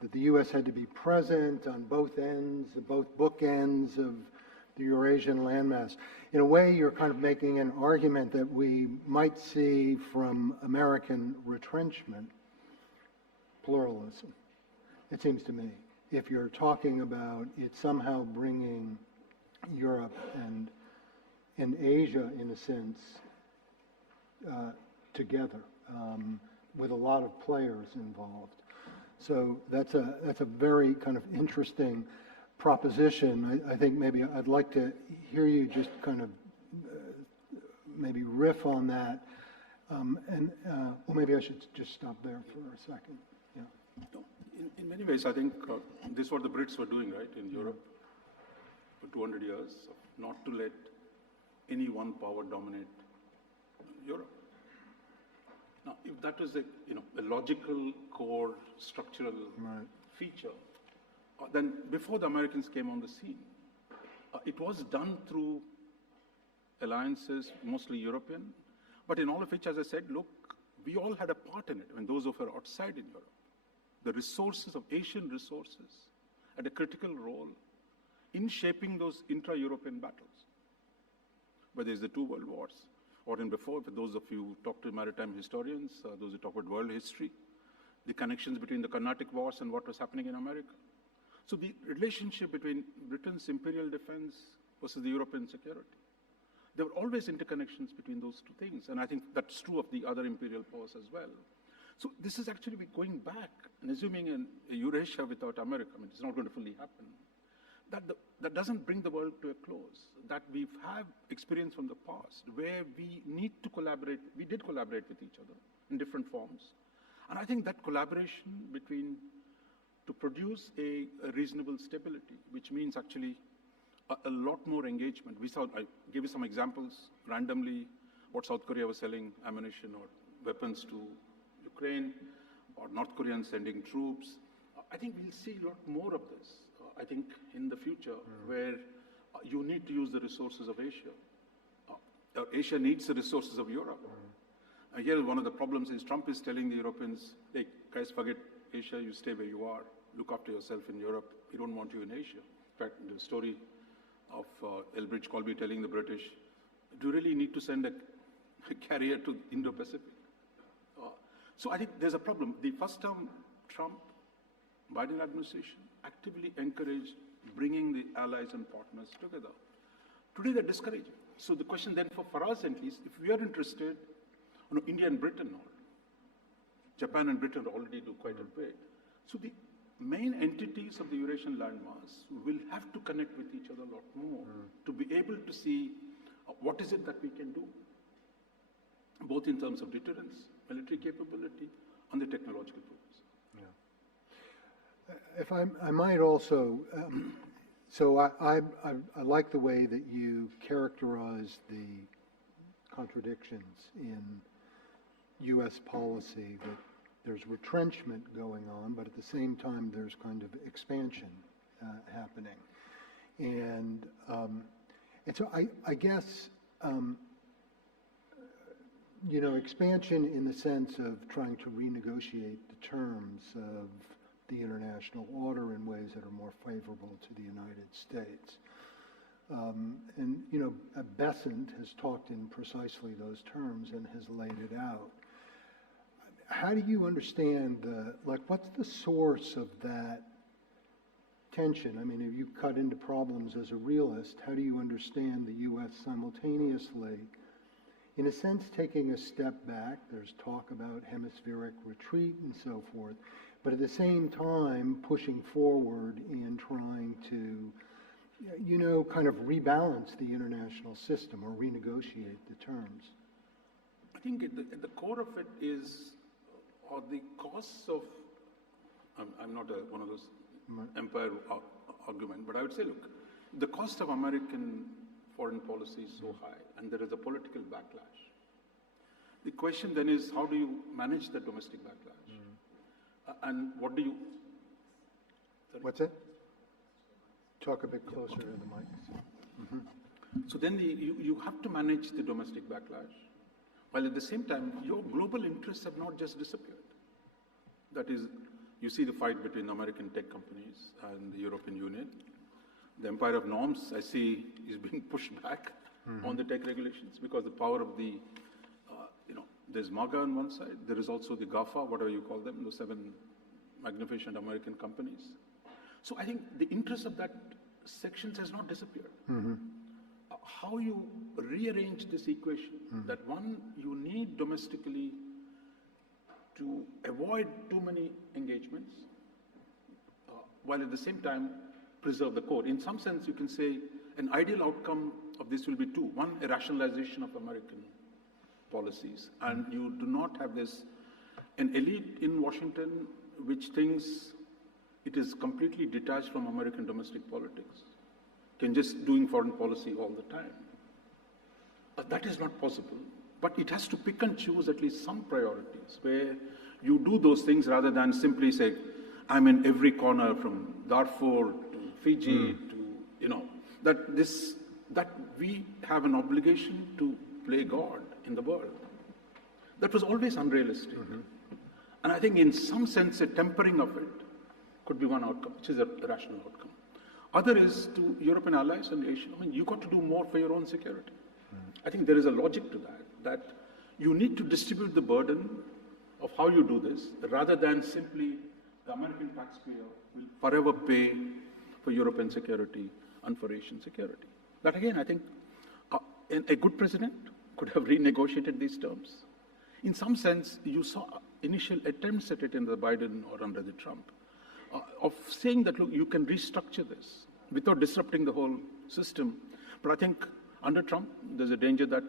that the U.S. had to be present on both bookends of the Eurasian landmass. In a way, you're kind of making an argument that we might see from American retrenchment, pluralism. It seems to me, if you're talking about it somehow bringing Europe and Asia, in a sense, together, with a lot of players involved. So that's a very kind of interesting proposition. I think maybe I'd like to hear you just kind of maybe riff on that, or maybe I should just stop there for a second. Yeah. In many ways, I think this is what the Brits were doing, right, in Europe for 200 years, not to let any one power dominate Europe. Now, if that was a logical, core, structural feature, then before the Americans came on the scene, it was done through alliances, mostly European, but in all of which, as I said, look, we all had a part in it, those who were outside in Europe. the resources of Asian resources had a critical role in shaping those intra-European battles. Whether it's the two world wars, or in before, for those of you who talk to maritime historians, those who talk about world history, the connections between the Carnatic Wars and what was happening in America. So the relationship between Britain's imperial defense versus the European security. There were always interconnections between those two things, and I think that's true of the other imperial powers as well. So this is actually going back and assuming a Eurasia without America. I mean, it's not going to fully happen. That doesn't bring the world to a close. That we have experience from the past where we need to collaborate. We did collaborate with each other in different forms. And I think that collaboration to produce a reasonable stability, which means actually a lot more engagement. I gave you some examples randomly, what South Korea was selling ammunition or weapons to Ukraine, or North Koreans sending troops. I think we'll see a lot more of this. I think in the future, where you need to use the resources of Asia. Asia needs the resources of Europe. Here, one of the problems is Trump is telling the Europeans, hey, guys, forget Asia, you stay where you are. Look after yourself in Europe. We don't want you in Asia. In fact, the story of Elbridge Colby telling the British, do you really need to send a carrier to Indo-Pacific? So I think there's a problem. The first term, Trump, Biden administration actively encouraged bringing the allies and partners together. Today, they're discouraging. So the question then for us at least, if we are interested, India and Britain, Japan and Britain already do quite a bit. So the main entities of the Eurasian landmass will have to connect with each other a lot more to be able to see what is it that we can do, both in terms of deterrence, military capability, and the technological progress. Yeah. If I might also, so I like the way that you characterize the contradictions in U.S. policy, that there's retrenchment going on, but at the same time there's kind of expansion happening. And so I guess, expansion in the sense of trying to renegotiate the terms of the international order in ways that are more favorable to the United States. Besant has talked in precisely those terms and has laid it out. How do you understand what's the source of that tension? I mean, if you cut into problems as a realist, how do you understand the U.S. simultaneously, in a sense, taking a step back? There's talk about hemispheric retreat and so forth, but at the same time pushing forward and trying to kind of rebalance the international system or renegotiate the terms. I think at the core of it are the costs of, I'm not one of those empire argument, but I would say, look, the cost of American foreign policy is so high, and there is a political backlash. The question then is, how do you manage the domestic backlash? And what do you... Sorry? What's it? Talk a bit closer to the mic. So then you have to manage the domestic backlash, while at the same time, your global interests have not just disappeared. That is, you see the fight between American tech companies and the European Union. The empire of norms, I see, is being pushed back on the tech regulations because the power of the, there's MAGA on one side, there is also the GAFA, whatever you call them, the 7 magnificent American companies. So I think the interest of that sections has not disappeared. How you rearrange this equation, that one, you need domestically to avoid too many engagements, while at the same time preserve the core. In some sense, you can say an ideal outcome of this will be two. One, a rationalization of American policies, and you do not have an elite in Washington which thinks it is completely detached from American domestic politics, can just doing foreign policy all the time. That is not possible. But it has to pick and choose at least some priorities where you do those things rather than simply say, I'm in every corner from Darfur to Fiji to, that we have an obligation to play God in the world. That was always unrealistic. And I think in some sense, a tempering of it could be one outcome, which is a rational outcome. Other is to European allies and Asia. I mean, you got to do more for your own security. I think there is a logic to that you need to distribute the burden of how you do this, rather than simply the American taxpayer will forever pay for European security and for Asian security. That again, I think a good president could have renegotiated these terms. In some sense, you saw initial attempts at it in the Biden or under the Trump, of saying that, look, you can restructure this without disrupting the whole system. But I think under Trump, there's a danger that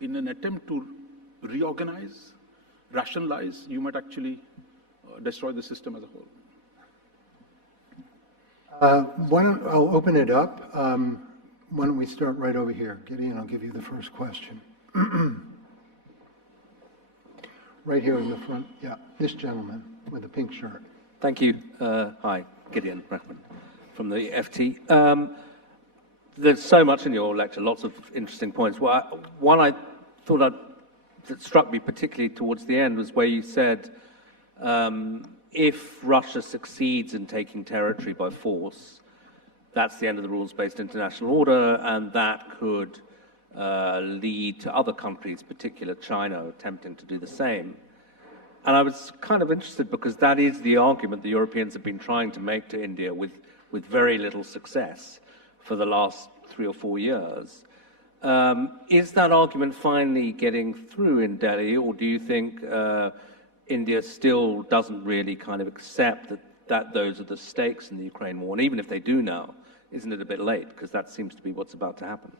in an attempt to reorganize, rationalize, you might actually destroy the system as a whole. I'll open it up. Why don't we start right over here? Gideon, I'll give you the first question. Right here in the front. Yeah, this gentleman with the pink shirt. Thank you. Hi, Gideon Brackman from the FT. There's so much in your lecture, lots of interesting points. One I thought that struck me particularly towards the end was where you said if Russia succeeds in taking territory by force, that's the end of the rules-based international order, and that could lead to other countries, particularly China, attempting to do the same. And I was kind of interested because that is the argument the Europeans have been trying to make to India with very little success for the last 3 or 4 years. Is that argument finally getting through in Delhi, or do you think India still doesn't really kind of accept that those are the stakes in the Ukraine war? And even if they do now, isn't it a bit late? Because that seems to be what's about to happen.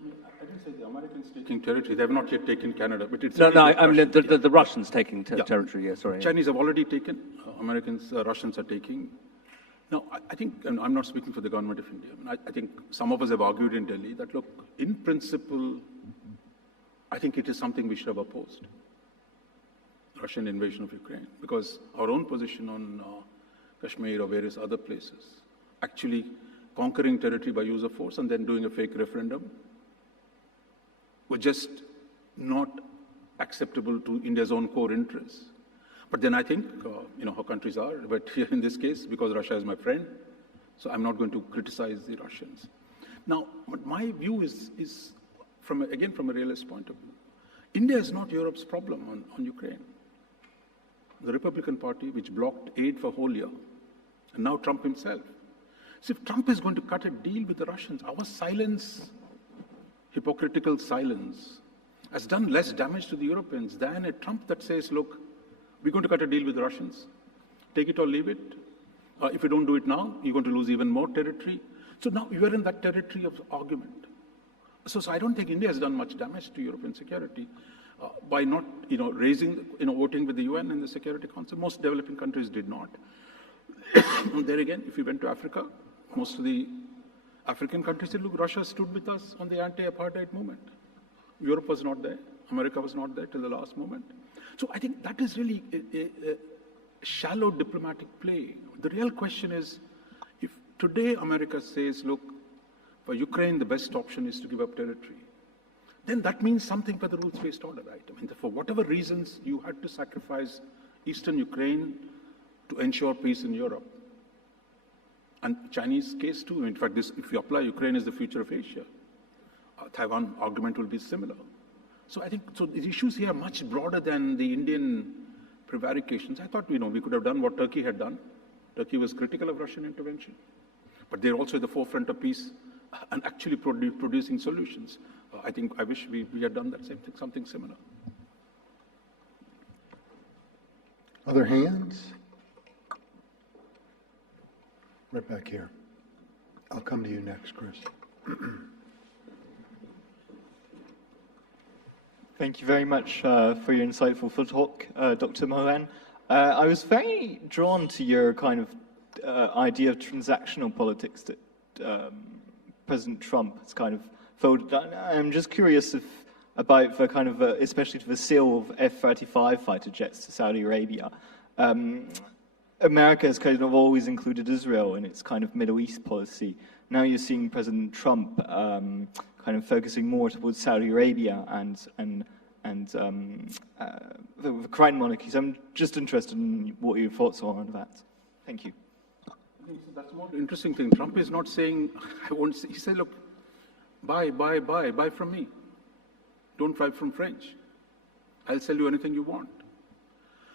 I didn't say the Americans taking territory. They have not yet taken Canada, but it's... No, I mean the Russians taking territory, yeah, sorry. Chinese have already taken, Americans, Russians are taking. Now, I think, and I'm not speaking for the government of India, I think some of us have argued in Delhi that, look, in principle, I think it is something we should have opposed, Russian invasion of Ukraine, because our own position on Kashmir or various other places, actually conquering territory by use of force and then doing a fake referendum, were just not acceptable to India's own core interests. But then I think, how countries are, but here in this case, because Russia is my friend, so I'm not going to criticize the Russians. Now, but my view is from a realist point of view. India is not Europe's problem on Ukraine. The Republican Party, which blocked aid for a whole year, and now Trump himself. So if Trump is going to cut a deal with the Russians, our silence, hypocritical silence, has done less damage to the Europeans than a Trump that says, look, we're going to cut a deal with the Russians. Take it or leave it. If you don't do it now, you're going to lose even more territory. So now you are in that territory of argument. So I don't think India has done much damage to European security by not, raising, voting with the UN in the Security Council. Most developing countries did not. And there again, if you went to Africa, most of the African countries said, look, Russia stood with us on the anti-apartheid movement. Europe was not there. America was not there till the last moment. So I think that is really a shallow diplomatic play. The real question is, if today America says, look, for Ukraine, the best option is to give up territory, then that means something for the rules-based order, right? I mean, for whatever reasons, you had to sacrifice eastern Ukraine to ensure peace in Europe. And Chinese case too. In fact, if you apply Ukraine as the future of Asia, Taiwan argument will be similar. So I think the issues here are much broader than the Indian prevarications. I thought, we could have done what Turkey had done. Turkey was critical of Russian intervention, but they're also at the forefront of peace and actually producing solutions. I wish we had done that same thing, something similar. Other hands? Right back here. I'll come to you next, Chris. Thank you very much for your insightful talk, Dr. Mohan. I was very drawn to your kind of idea of transactional politics that President Trump has kind of folded. I'm just curious about the kind of, especially to the sale of F-35 fighter jets to Saudi Arabia. America has kind of always included Israel in its kind of Middle East policy. Now you're seeing President Trump kind of focusing more towards Saudi Arabia and and the crown monarchy. So I'm just interested in what your thoughts are on that. Thank you. That's more interesting thing. Trump is not saying, I won't say, he said, look, buy from me. Don't buy from French. I'll sell you anything you want.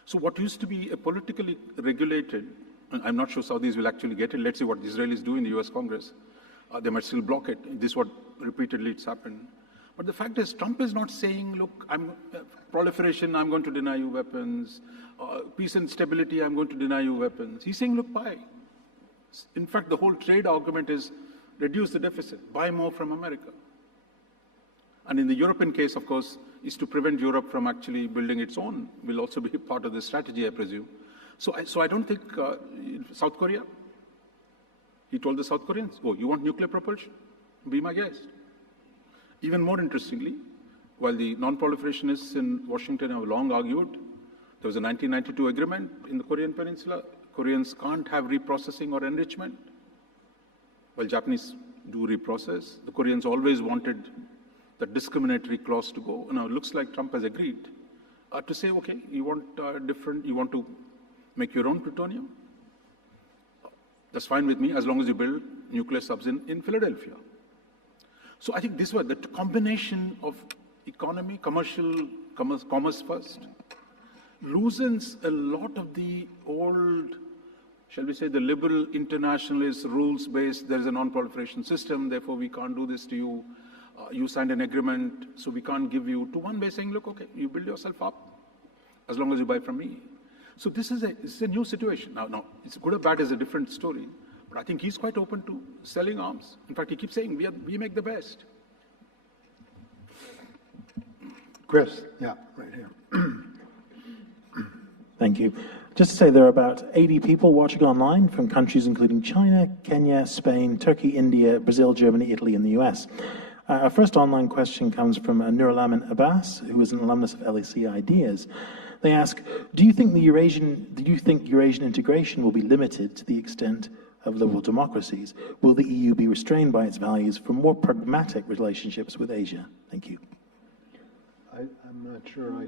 So what used to be a politically regulated, and I'm not sure Saudis will actually get it. Let's see what the Israelis do in the US Congress. They might still block it. This is what repeatedly it's happened. But the fact is, Trump is not saying, look, proliferation, I'm going to deny you weapons. Peace and stability, I'm going to deny you weapons. He's saying, look, buy. In fact, the whole trade argument is reduce the deficit, buy more from America. And in the European case, of course, is to prevent Europe from actually building its own, will also be part of the strategy, I presume. So I don't think South Korea, he told the South Koreans, oh, you want nuclear propulsion? Be my guest. Even more interestingly, while the non-proliferationist in Washington have long argued, there was a 1992 agreement in the Korean Peninsula. Koreans can't have reprocessing or enrichment. While Japanese do reprocess, the Koreans always wanted the discriminatory clause to go. Now it looks like Trump has agreed to say, okay, you want you want to make your own plutonium? That's fine with me as long as you build nuclear subs in Philadelphia. So I think this was the combination of economy, commerce first, loosens a lot of the old, shall we say, the liberal internationalist rules-based, there is a non-proliferation system, therefore we can't do this to you. You signed an agreement, so we can't give you, to one way saying, look, okay, you build yourself up as long as you buy from me. So this is a new situation. Now, it's good or bad is a different story, but I think he's quite open to selling arms. In fact, he keeps saying, we make the best. Chris, yeah, right here. Thank you. Just to say, there are about 80 people watching online from countries including China, Kenya, Spain, Turkey, India, Brazil, Germany, Italy, and the US. Our first online question comes from Nurulaman Abbas, who is an alumnus of LSE Ideas. They ask, do you think Eurasian integration will be limited to the extent of liberal democracies? Will the EU be restrained by its values for more pragmatic relationships with Asia? Thank you. I'm not sure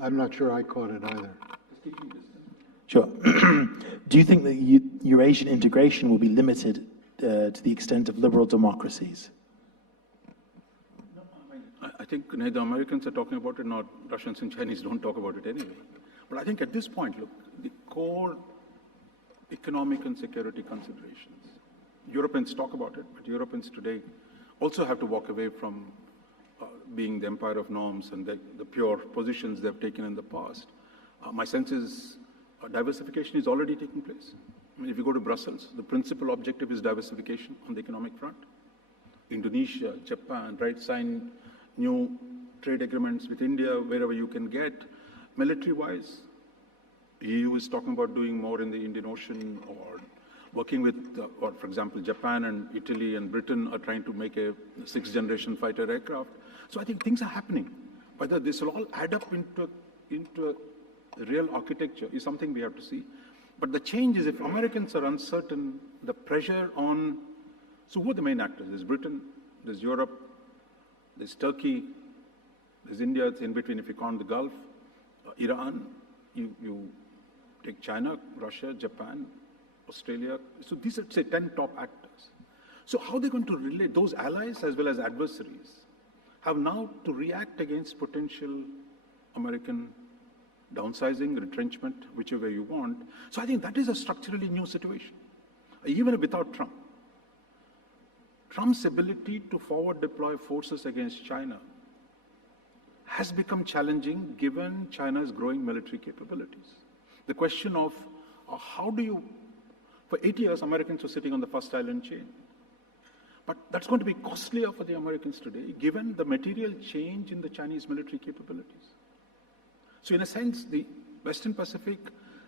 I'm not sure I caught it either. Sure. Do you think that Eurasian integration will be limited to the extent of liberal democracies? I think neither Americans are talking about it, nor Russians and Chinese don't talk about it anyway. But I think at this point, look, the core economic and security considerations, Europeans talk about it, but Europeans today also have to walk away from being the empire of norms and the pure positions they've taken in the past. My sense is diversification is already taking place. I mean, if you go to Brussels, the principal objective is diversification on the economic front. Indonesia, Japan, right, sign new trade agreements with India, wherever you can get. Military-wise, EU is talking about doing more in the Indian Ocean or working with, or for example, Japan and Italy and Britain are trying to make a 6th-generation fighter aircraft. So I think things are happening. Whether this will all add up into a real architecture is something we have to see. But the change is if Americans are uncertain, the pressure on, so who are the main actors? There's Britain, there's Europe, there's Turkey, there's India, it's in between if you count the Gulf, Iran, you take China, Russia, Japan, Australia. So these are, say, 10 top actors. So how are they going to relate? Those allies as well as adversaries have now to react against potential American downsizing, retrenchment, whichever you want. So I think that is a structurally new situation, even without Trump. Trump's ability to forward deploy forces against China has become challenging given China's growing military capabilities. The question of how do you, for 8 years, Americans were sitting on the first island chain. But that's going to be costlier for the Americans today, given the material change in the Chinese military capabilities. So in a sense, the Western Pacific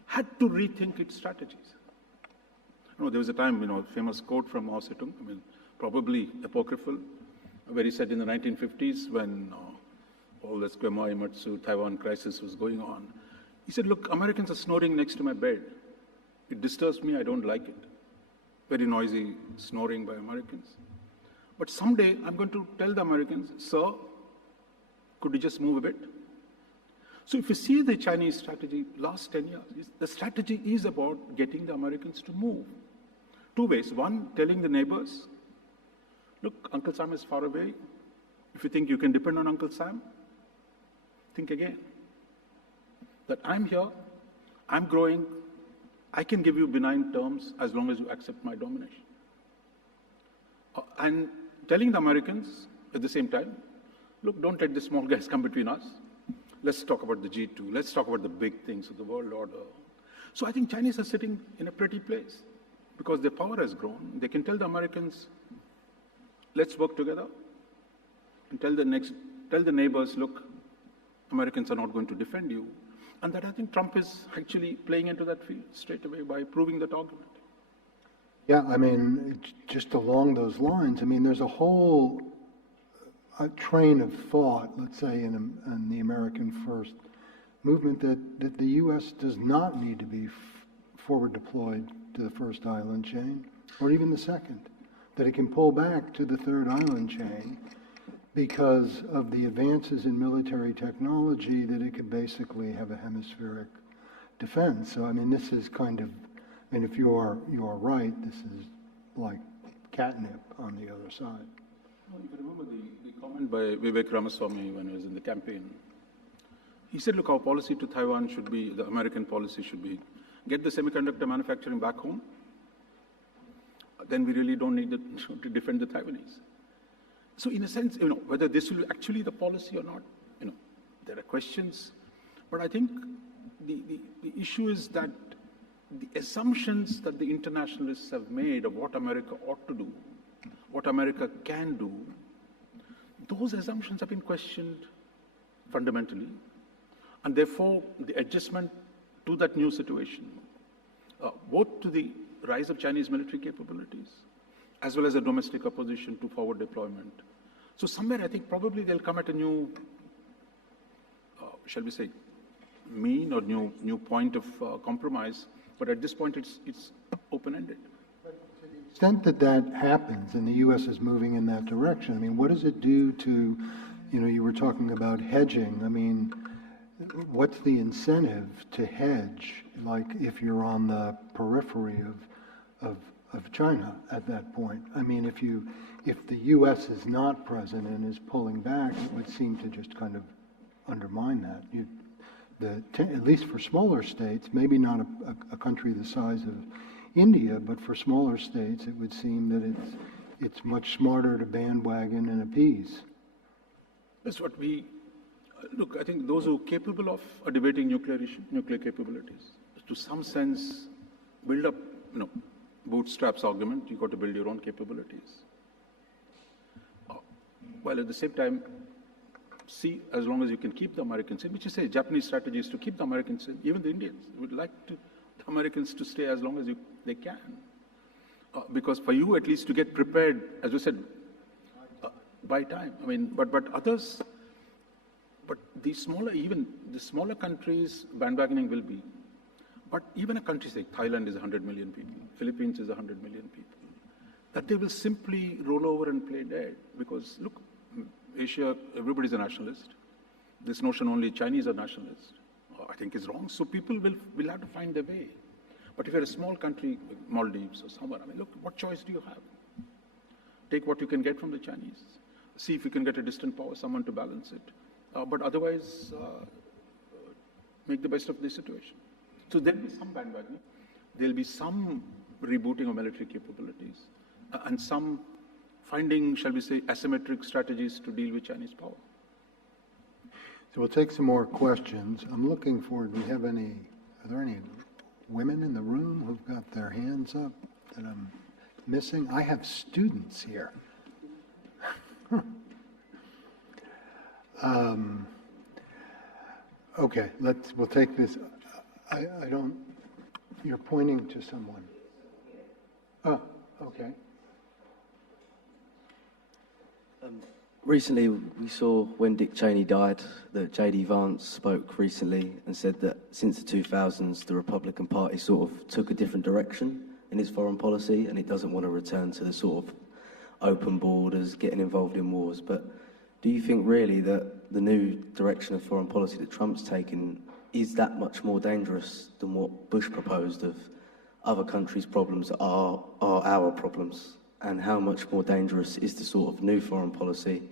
had to rethink its strategies. There was a time, famous quote from Mao Zedong, probably apocryphal, where he said in the 1950s when all this Quemoy-Matsu Taiwan crisis was going on, he said, look, Americans are snoring next to my bed. It disturbs me, I don't like it. Very noisy snoring by Americans. But someday I'm going to tell the Americans, sir, Could we just move a bit? So if you see the Chinese strategy last 10 years, the strategy is about getting the Americans to move. Two ways. One, telling the neighbors, look, Uncle Sam is far away. If you think you can depend on Uncle Sam, think again. That I'm here, I'm growing, I can give you benign terms as long as you accept my domination. And telling the Americans at the same time, look, don't let the small guys come between us. Let's talk about the G2. Let's talk about the big things of the world order. So I think Chinese are sitting in a pretty place because their power has grown. They can tell the Americans, let's work together, and tell the neighbors, look, Americans are not going to defend you. And that I think Trump is actually playing into that field straight away by proving that argument. Yeah, I mean, just along those lines, I mean, there's a whole train of thought, let's say, in the American First movement that the U.S. does not need to be forward deployed to the first island chain, or even the second, that it can pull back to the third island chain because of the advances in military technology, that it could basically have a hemispheric defense. So, I mean, this is kind of, I mean, if you're right, this is like catnip on the other side. Well, if you remember the comment by Vivek Ramaswamy when he was in the campaign, he said, look, our policy to Taiwan should be, the American policy should be, get the semiconductor manufacturing back home, then we really don't need to defend the Taiwanese. So in a sense, whether this will actually the policy or not, there are questions. But I think the issue is that the assumptions that the internationalists have made of what America ought to do, what America can do, those assumptions have been questioned fundamentally. And therefore, the adjustment to that new situation, both to the rise of Chinese military capabilities, as well as a domestic opposition to forward deployment. So somewhere, I think probably they'll come at a new, shall we say, mean or new point of compromise. But at this point, it's open-ended. To the extent that that happens and the U.S. is moving in that direction, I mean, what does it do to, you were talking about hedging. I mean, what's the incentive to hedge, like if you're on the periphery of China at that point? I mean, if the U.S. is not present and is pulling back, it would seem to just kind of undermine that. At least for smaller states, maybe not a country the size of India, but for smaller states, it would seem that it's much smarter to bandwagon and appease. That's what we look. I think those who are capable of debating nuclear capabilities, to some sense, build up, bootstraps argument. You got to build your own capabilities. While at the same time, see, as long as you can keep the Americans in, which is a Japanese strategy is to keep the Americans in. Even the Indians would like the Americans to stay as long as they can. Because for you, at least, to get prepared, as we said, by time. I mean, but others, but the smaller countries, bandwagoning will be. But even a country like Thailand is 100 million people, Philippines is 100 million people, that they will simply roll over and play dead. Because, look, Asia, everybody's a nationalist. This notion only Chinese are nationalists, I think is wrong. So people will have to find their way. But if you're a small country, Maldives or somewhere, I mean, look, what choice do you have? Take what you can get from the Chinese. See if you can get a distant power, someone to balance it. But otherwise, make the best of the situation. So there'll be some bandwagoning. There'll be some rebooting of military capabilities. And some finding, shall we say, asymmetric strategies to deal with Chinese power. So we'll take some more questions. I'm looking for, are there any women in the room who've got their hands up that I'm missing? I have students here. Okay, we'll take this. You're pointing to someone. Oh, okay. Recently, we saw when Dick Cheney died that J.D. Vance spoke recently and said that since the 2000s, the Republican Party sort of took a different direction in its foreign policy, and it doesn't want to return to the sort of open borders, getting involved in wars. But do you think really that the new direction of foreign policy that Trump's taken is that much more dangerous than what Bush proposed of other countries' problems are our problems? And how much more dangerous is the sort of new foreign policy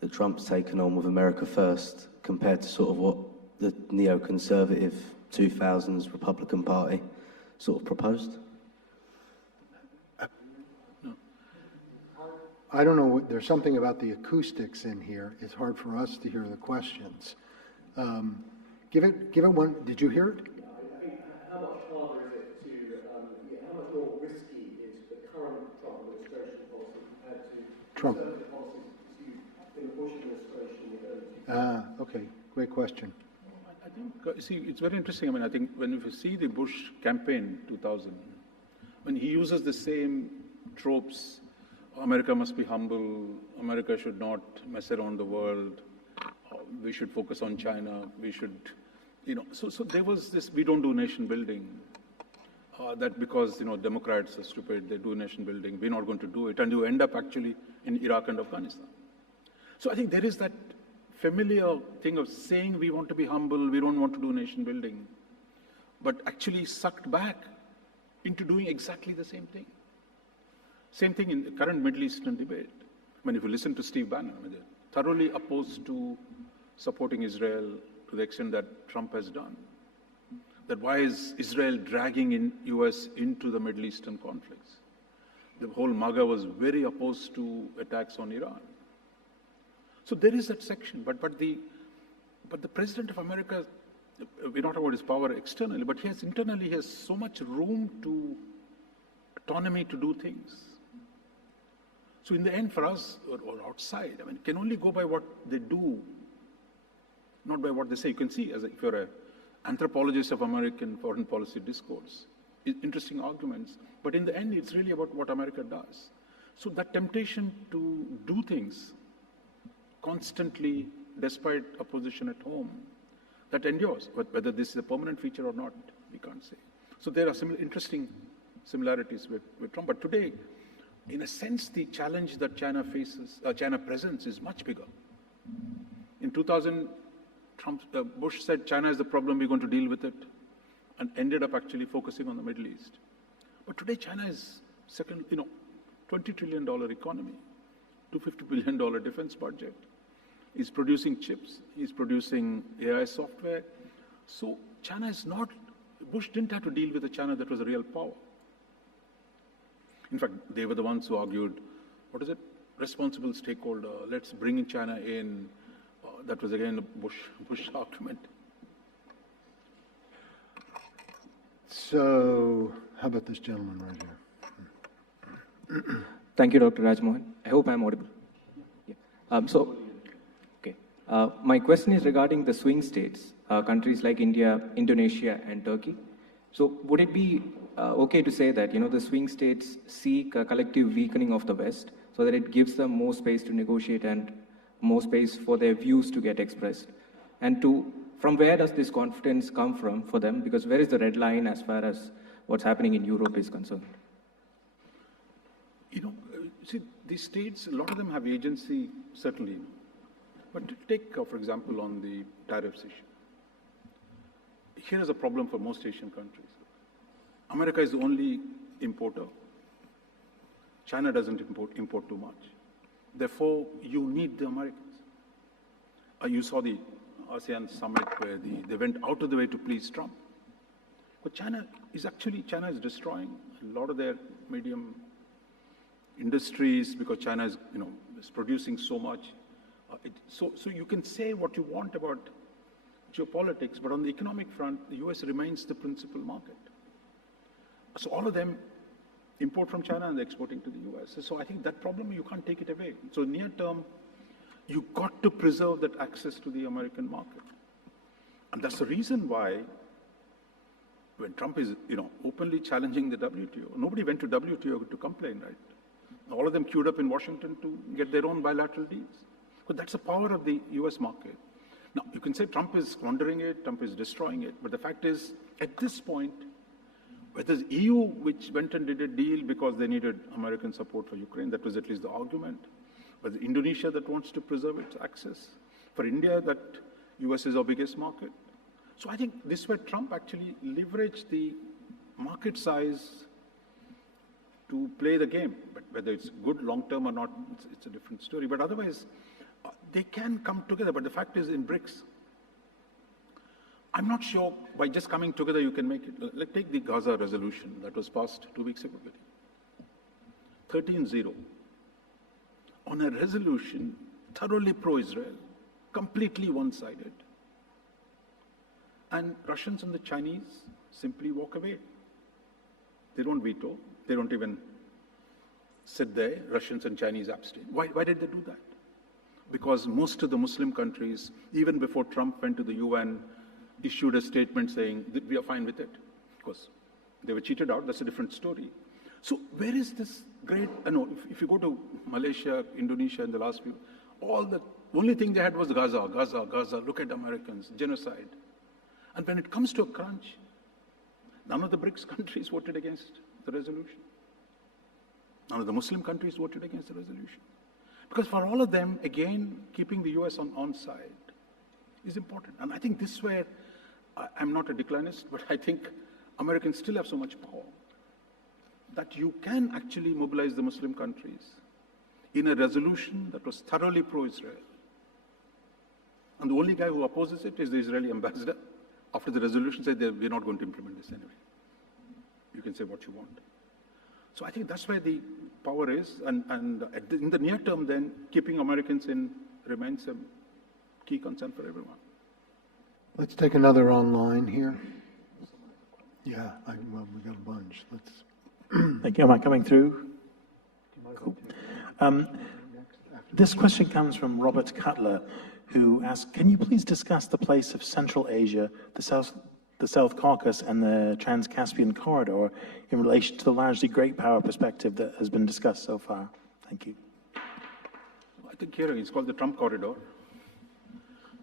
that Trump's taken on with America First compared to sort of what the neoconservative 2000s Republican Party sort of proposed? I don't know, there's something about the acoustics in here. It's hard for us to hear the questions. Give it one, did you hear it? How much harder is it to, how much more risky is the current Trump administration policy compared to Trump. conservative policies in the Bush administration in the early 2000s? Okay, great question. I think, see, it's very interesting. I mean, I think when you see the Bush campaign 2000, when he uses the same tropes, America must be humble, America should not mess around the world, we should focus on China, we should, so there was this, we don't do nation building, that because, Democrats are stupid, they do nation building, we're not going to do it, and you end up actually in Iraq and Afghanistan. So I think there is that familiar thing of saying we want to be humble, we don't want to do nation building, but actually sucked back into doing exactly the same thing. Same thing in the current Middle Eastern debate. I mean, if you listen to Steve Bannon, they're thoroughly opposed to supporting Israel to the extent that Trump has done. That why is Israel dragging in US into the Middle Eastern conflicts? The whole MAGA was very opposed to attacks on Iran. So there is that section, but the President of America, we're not about his power externally, but internally he has so much room to autonomy to do things. So in the end, for us, or outside, I mean, can only go by what they do, not by what they say. You can see, if you're an anthropologist of American foreign policy discourse, interesting arguments, but in the end, it's really about what America does. So that temptation to do things constantly, despite opposition at home, that endures. But whether this is a permanent feature or not, we can't say. So there are interesting similarities with Trump. But today, in a sense, the challenge that China faces, China presents, is much bigger. In 2000, Bush said China is the problem, we're going to deal with it, and ended up actually focusing on the Middle East. But today, China is second, $20 trillion economy, $250 billion defense budget. He's producing chips, he's producing AI software. So China is not, Bush didn't have to deal with a China that was a real power. In fact, they were the ones who argued, responsible stakeholder, let's bring in China in. That was again a Bush argument. So, how about this gentleman right here? Thank you, Dr. Raj Mohan. I hope I'm audible. Yeah. My question is regarding the swing states, countries like India, Indonesia, and Turkey. So would it be okay to say that, the swing states seek a collective weakening of the West so that it gives them more space to negotiate and more space for their views to get expressed? And from where does this confidence come from for them? Because where is the red line as far as what's happening in Europe is concerned? See, these states, a lot of them have agency, certainly. But take, for example, on the tariffs issue. Here is a problem for most Asian countries. America is the only importer. China doesn't import too much. Therefore, you need the Americans. You saw the ASEAN summit where they went out of the way to please Trump. But China is destroying a lot of their medium industries because China is, is producing so much. So you can say what you want about geopolitics, but on the economic front, the US remains the principal market. So all of them import from China and they're exporting to the US. So I think that problem, you can't take it away. So near term, you've got to preserve that access to the American market. And that's the reason why when Trump is, openly challenging the WTO, nobody went to WTO to complain, right? All of them queued up in Washington to get their own bilateral deals. But that's the power of the US market. Now, you can say Trump is squandering it, Trump is destroying it, but the fact is, at this point, whether the EU, which went and did a deal because they needed American support for Ukraine, that was at least the argument, whether Indonesia that wants to preserve its access, For India, that US is our biggest market. So I think this is where Trump actually leveraged the market size to play the game. But whether it's good long-term or not, it's a different story. But otherwise, they can come together. But the fact is, in BRICS, I'm not sure by just coming together you can make it. Let's take the Gaza resolution that was passed 2 weeks ago. 13-0. On a resolution thoroughly pro-Israel, completely one-sided. And Russians and the Chinese simply walk away. They don't veto. They don't even sit there. Russians and Chinese abstain. Why did they do that? Because most of the Muslim countries, even before Trump went to the UN, issued a statement saying that we are fine with it. Because they were cheated out. That's a different story. So where is this great, if you go to Malaysia, Indonesia in the last few, the only thing they had was Gaza, Gaza, Gaza, look at the Americans, genocide. And when it comes to a crunch, none of the BRICS countries voted against the resolution. None of the Muslim countries voted against the resolution. Because for all of them, again, keeping the US on side is important. And I think this is where, I'm not a declinist, but I think Americans still have so much power that you can actually mobilize the Muslim countries in a resolution that was thoroughly pro-Israel. And the only guy who opposes it is the Israeli ambassador. After the resolution said we're not going to implement this anyway. You can say what you want. So I think that's where the power is. And in the near term, then, keeping Americans in remains a key concern for everyone. Let's take another online here. Yeah, well, we got a bunch. Let's. Thank you. Am I coming through? Cool. This question comes from Robert Cutler, who asks, can you please discuss the place of Central Asia, the South Caucasus, and the Trans-Caspian corridor in relation to the largely great power perspective that has been discussed so far? Thank you. I think here it's called the Trump corridor.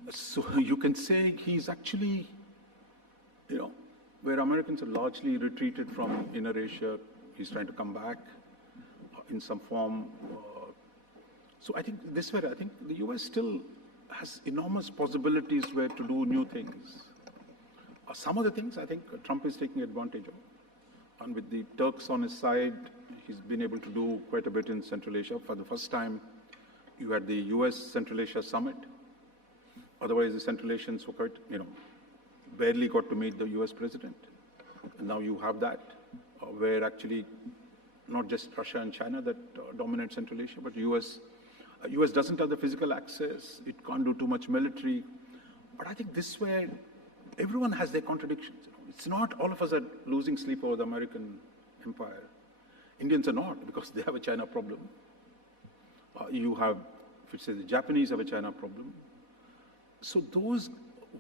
So you can say he's actually, where Americans are largely retreated from inner Asia, he's trying to come back in some form. So I think this way, I think the US still has enormous possibilities where to do new things. Some of the things I think Trump is taking advantage of. And with the Turks on his side, he's been able to do quite a bit in Central Asia. For the first time, you had the US Central Asia Summit. Otherwise, the Central Asians were quite, barely got to meet the US president. And now you have that, where actually not just Russia and China that dominate Central Asia, but US doesn't have the physical access. It can't do too much military. But I think this is where everyone has their contradictions. It's not all of us are losing sleep over the American empire. Indians are not, because they have a China problem. You have, if you say the Japanese have a China problem. So those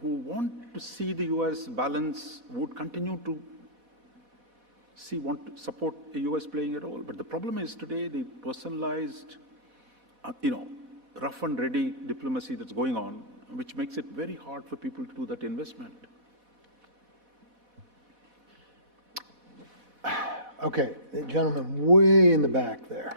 who want to see the US balance would continue to want to support the US playing a role. But the problem is today the personalized, rough and ready diplomacy that's going on, which makes it very hard for people to do that investment. Okay, the gentleman way in the back there.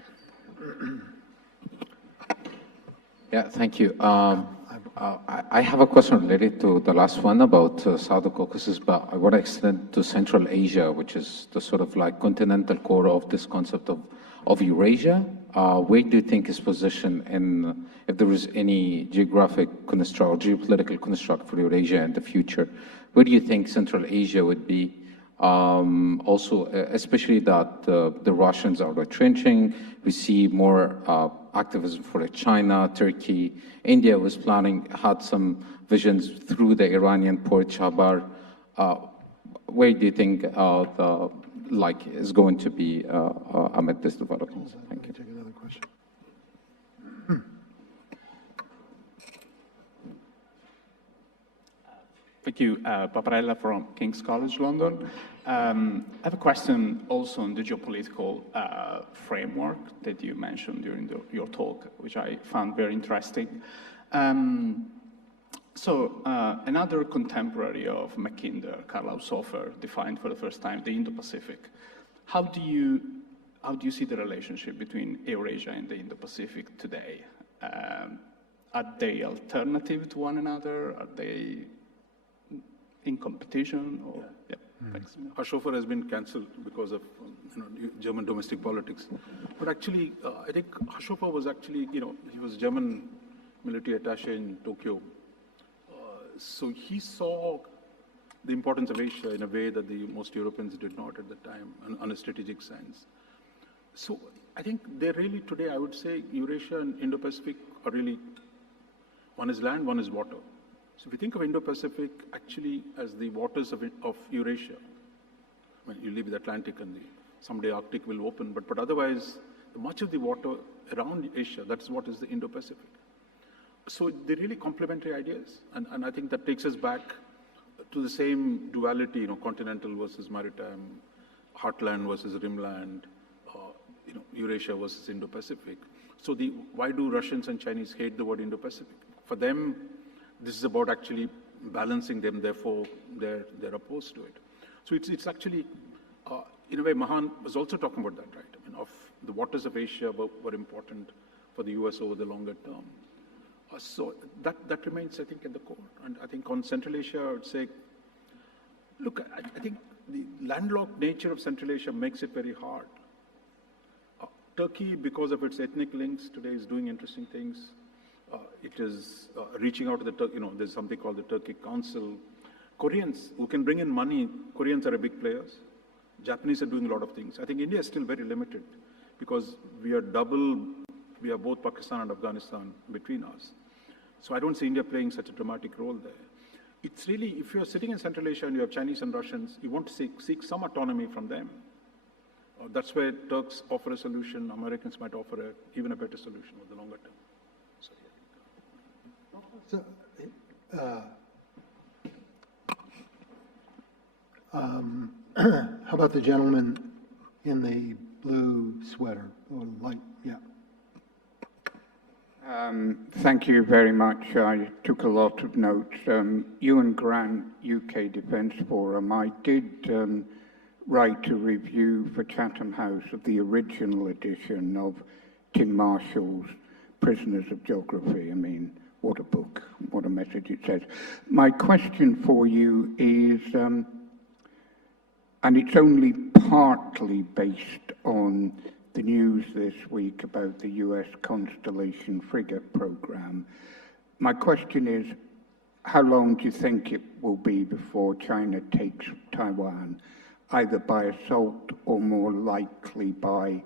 Yeah, thank you. I have a question related to the last one about South Caucasus, but I want to extend to Central Asia, which is the sort of like continental core of this concept of Eurasia. Where do you think his position in, if there is any geographic construct, geopolitical construct for Eurasia in the future, where do you think Central Asia would be? Also, especially that the Russians are retrenching. We see more activism for China, Turkey. India was had some visions through the Iranian port Chabahar. Where do you think is going to be amid this development? Thank you. Take another question. Thank you. Paparella from King's College London. I have a question also on the geopolitical framework that you mentioned during your talk, which I found very interesting. Another contemporary of Mackinder, Karl Haushofer, defined for the first time the Indo-Pacific. How do you see the relationship between Eurasia and the Indo-Pacific today? are they alternative to one another? Are they in competition? Or, yeah. Thanks. Hashofer has been cancelled because of German domestic politics. But actually, I think Hashofer was actually, he was German military attaché in Tokyo. So he saw the importance of Asia in a way that the most Europeans did not at the time, on a strategic sense. So I think they're really today, I would say, Eurasia and Indo-Pacific are really, one is land, one is water. So if you think of Indo-Pacific actually as the waters of Eurasia, you leave the Atlantic and someday Arctic will open, but otherwise, much of the water around Asia, that's what is the Indo-Pacific. So they're really complementary ideas, and I think that takes us back to the same duality, continental versus maritime, heartland versus rimland, Eurasia versus Indo-Pacific. So why do Russians and Chinese hate the word Indo-Pacific? For them, this is about actually balancing them, therefore they're opposed to it. So it's actually, in a way, Mohan was also talking about that, right? Of the waters of Asia were important for the US over the longer term. So that remains, I think, at the core. And I think on Central Asia, I would say, look, I think the landlocked nature of Central Asia makes it very hard. Turkey, because of its ethnic links, today is doing interesting things. It is reaching out to the, there's something called the Turkic Council. Koreans, who can bring in money, Koreans are big players. Japanese are doing a lot of things. I think India is still very limited because we are both Pakistan and Afghanistan between us. So I don't see India playing such a dramatic role there. It's really, if you're sitting in Central Asia and you have Chinese and Russians, you want to seek some autonomy from them. That's where Turks offer a solution, Americans might offer even a better solution over the longer term. So, how about the gentleman in the blue sweater, or light, yeah. Thank you very much. I took a lot of notes. Ewan Grant, UK Defence Forum. I did write a review for Chatham House of the original edition of Tim Marshall's Prisoners of Geography. I mean, what a book, what a message it says. My question for you is, and it's only partly based on the news this week about the US Constellation frigate program. My question is, how long do you think it will be before China takes Taiwan, either by assault or more likely by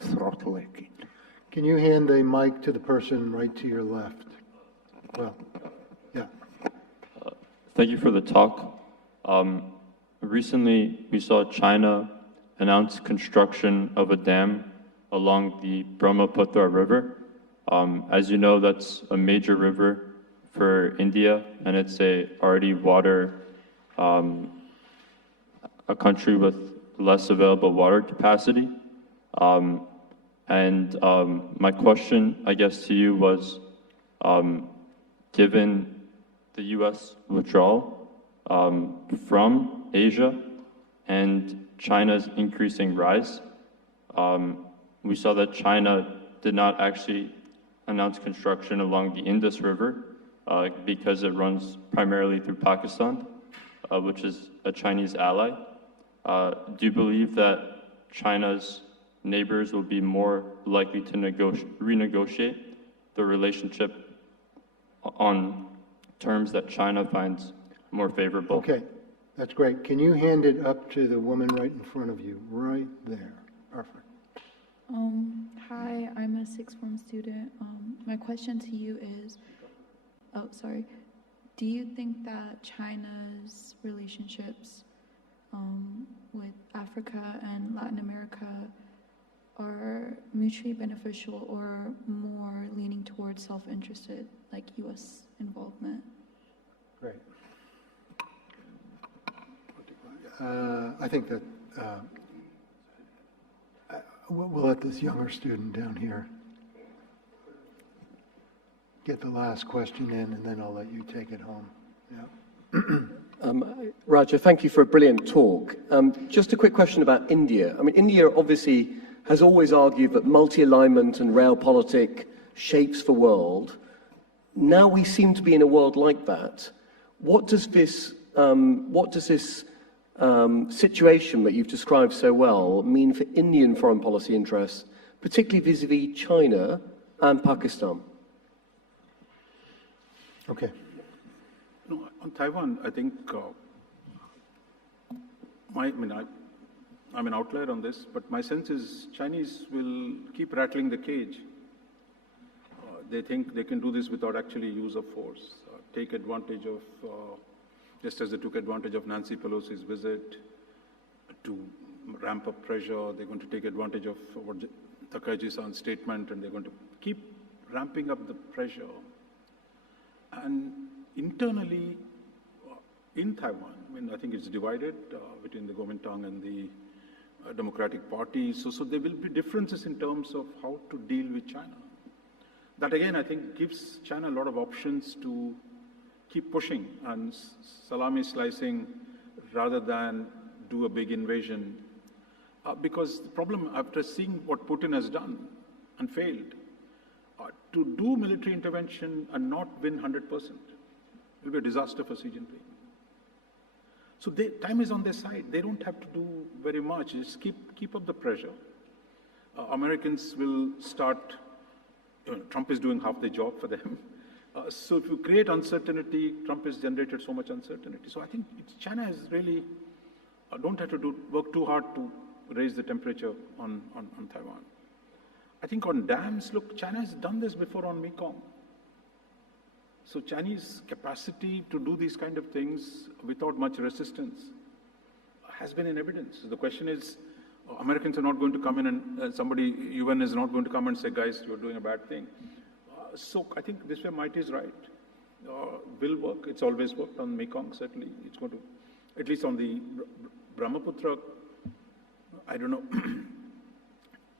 throttling it? Can you hand the mic to the person right to your left? Well, yeah. Thank you for the talk. Recently, we saw China announce construction of a dam along the Brahmaputra River. As you know, that's a major river for India, and it's already water, a country with less available water capacity. My question, I guess, to you was, given the U.S. withdrawal from Asia and China's increasing rise, we saw that China did not actually announce construction along the Indus River because it runs primarily through Pakistan, which is a Chinese ally. Do you believe that China's neighbors will be more likely to renegotiate the relationship on terms that China finds more favorable? Okay, that's great. Can you hand it up to the woman right in front of you? Right there. Perfect. Hi, I'm a sixth form student. My question to you is, do you think that China's relationships with Africa and Latin America are mutually beneficial or more leaning towards self-interested, like U.S. involvement? Great. I think that we'll let this younger student down here get the last question in, and then I'll let you take it home. Yeah. Raja, thank you for a brilliant talk. Just a quick question about India. I mean, India obviously has always argued that multi-alignment and realpolitik shapes the world. Now we seem to be in a world like that. What does this situation that you've described so well mean for Indian foreign policy interests, particularly vis-a-vis China and Pakistan? Okay. No, on Taiwan, I think I'm an outlier on this, but my sense is Chinese will keep rattling the cage. They think they can do this without actually use of force, take advantage of, just as they took advantage of Nancy Pelosi's visit to ramp up pressure, they're going to take advantage of what Takaichi-san's statement, and they're going to keep ramping up the pressure. And internally, in Taiwan, I think it's divided between the Kuomintang and the Democratic Party. So there will be differences in terms of how to deal with China. That again, I think, gives China a lot of options to keep pushing and salami slicing rather than do a big invasion. Because the problem, after seeing what Putin has done and failed, to do military intervention and not win 100% will be a disaster for Xi Jinping. So time is on their side. They don't have to do very much. Just keep up the pressure. Americans will start, Trump is doing half the job for them. So if you create uncertainty, Trump has generated so much uncertainty. So I think China has really, don't have to work too hard to raise the temperature on Taiwan. I think on dams, look, China has done this before on Mekong. So Chinese capacity to do these kind of things without much resistance has been in evidence. The question is, Americans are not going to come in and UN is not going to come and say, guys, you're doing a bad thing. So I think this way might is right. Will work. It's always worked on Mekong, certainly. It's going to, at least on the Brahmaputra, I don't know.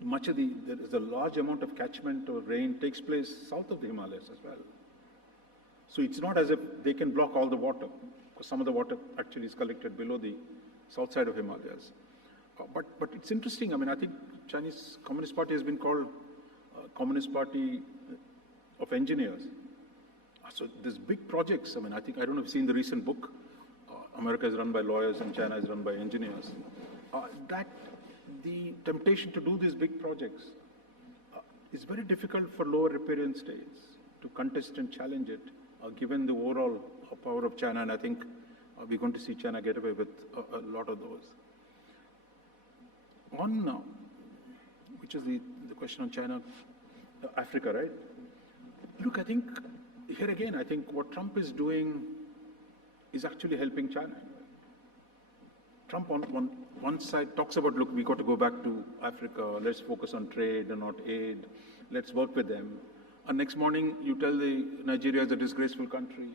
There is a large amount of catchment or rain takes place south of the Himalayas as well. So it's not as if they can block all the water, because some of the water actually is collected below the south side of Himalayas. But it's interesting. I think Chinese Communist Party has been called Communist Party of Engineers. So there's big projects. I don't know if you've seen the recent book. America is run by lawyers and China is run by engineers. That the temptation to do these big projects is very difficult for lower riparian states to contest and challenge it, given the overall power of China. And I think we're going to see China get away with a lot of those. Which is the question on China, Africa, right? Look, I think, here again, I think what Trump is doing is actually helping China. Trump on one side talks about, look, we got to go back to Africa, let's focus on trade and not aid, let's work with them. And next morning, you tell Nigeria is a disgraceful country.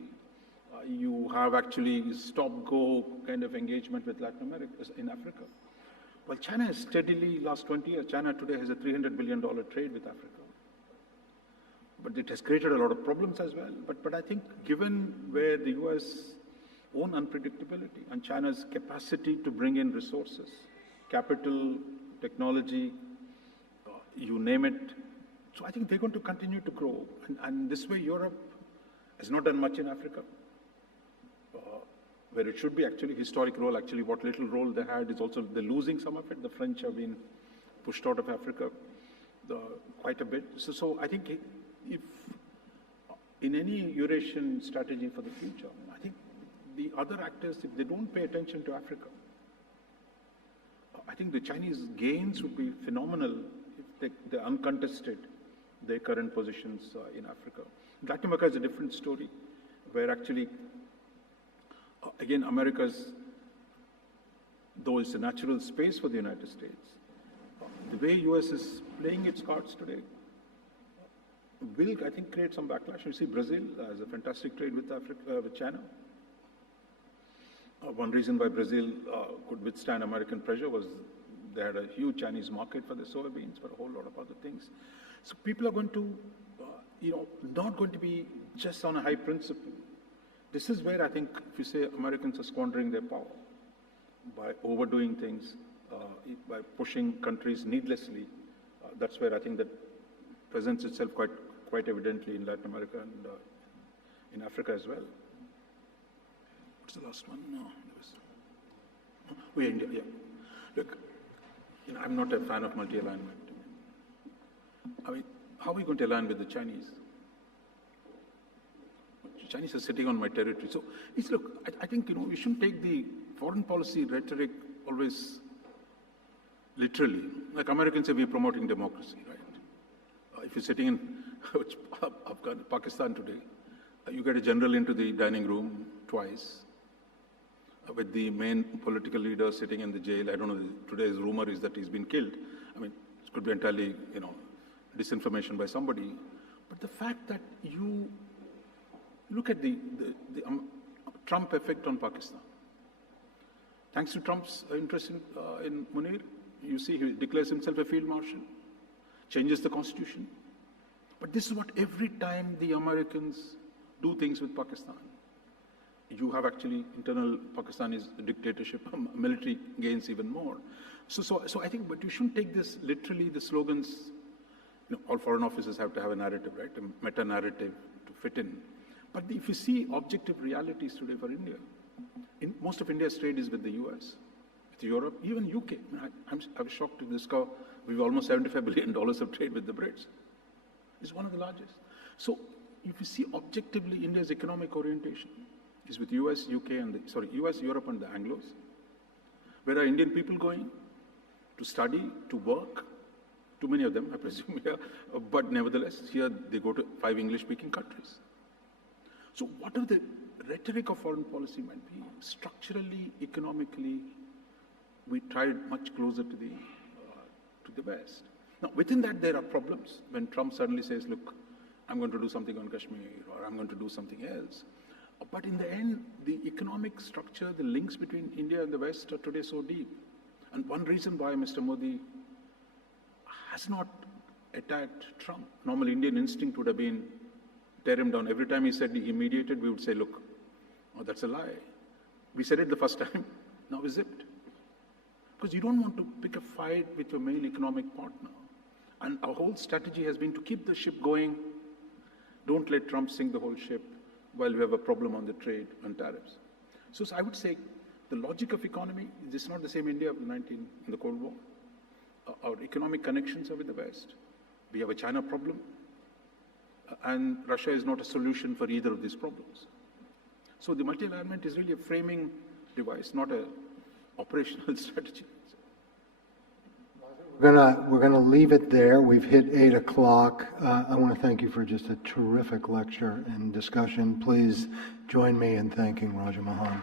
You have actually stop-go kind of engagement with Latin America, in Africa. Well, China has steadily, last 20 years, China today has a $300 billion trade with Africa. But it has created a lot of problems as well. But I think given where the US own unpredictability and China's capacity to bring in resources, capital, technology, you name it. So I think they're going to continue to grow. And this way, Europe has not done much in Africa, where it should be actually historic role. Actually, what little role they had is also they're losing some of it. The French have been pushed out of Africa quite a bit. So I think if in any Eurasian strategy for the future, I think the other actors, if they don't pay attention to Africa, I think the Chinese gains would be phenomenal if they're uncontested, their current positions in Africa. Latin America is a different story, where actually, again, America's, though it's a natural space for the United States, the way US is playing its cards today will, I think, create some backlash. You see, Brazil has a fantastic trade with China. One reason why Brazil could withstand American pressure was they had a huge Chinese market for the soybeans, for a whole lot of other things. So people are going to, not going to be just on a high principle. This is where I think, if you say Americans are squandering their power by overdoing things, by pushing countries needlessly, that's where I think that presents itself quite evidently in Latin America and in Africa as well. What's the last one? No, there was. Oh, yeah, India, yeah. Look, I'm not a fan of multi-alignment. I mean, how are we going to align with the Chinese? The Chinese are sitting on my territory. So, look, I think, we shouldn't take the foreign policy rhetoric always literally. Like Americans say, we're promoting democracy, right? If you're sitting in Pakistan today, you get a general into the dining room twice, with the main political leader sitting in the jail. I don't know, today's rumor is that he's been killed. I mean, it could be entirely, disinformation by somebody. But the fact that you look at the Trump effect on Pakistan. Thanks to Trump's interest in Munir, you see he declares himself a field marshal, changes the constitution. But this is what every time the Americans do things with Pakistan. You have actually internal Pakistani's dictatorship, military gains even more. So I think, but you shouldn't take this literally, the slogans, all foreign officers have to have a narrative, right? A meta-narrative to fit in. But if you see objective realities today for India, most of India's trade is with the US, with Europe, even UK. I was shocked to discover we have almost $75 billion of trade with the Brits. It's one of the largest. So if you see objectively India's economic orientation is with US, UK, US, Europe, and the Anglos. Where are Indian people going? To study, to work. Too many of them, I presume, here. But nevertheless, here they go to 5 English-speaking countries. So what are the rhetoric of foreign policy might be? Structurally, economically, we tried much closer to the West. Now, within that, there are problems. When Trump suddenly says, look, I'm going to do something on Kashmir, or I'm going to do something else. But in the end, the economic structure, the links between India and the West are today so deep. And one reason why Mr. Modi has not attacked Trump. Normally, Indian instinct would have been tear him down. Every time he said he mediated, we would say, look, oh, that's a lie. We said it the first time, now we zipped. Because you don't want to pick a fight with your main economic partner. And our whole strategy has been to keep the ship going. Don't let Trump sink the whole ship while we have a problem on the trade and tariffs. So I would say the logic of economy is not the same India of in the Cold War. Our economic connections are with the West. We have a China problem. And Russia is not a solution for either of these problems. So the multi-alignment is really a framing device, not an operational strategy. We're gonna leave it there. We've hit 8 o'clock. I want to thank you for just a terrific lecture and discussion. Please join me in thanking Raja Mohan.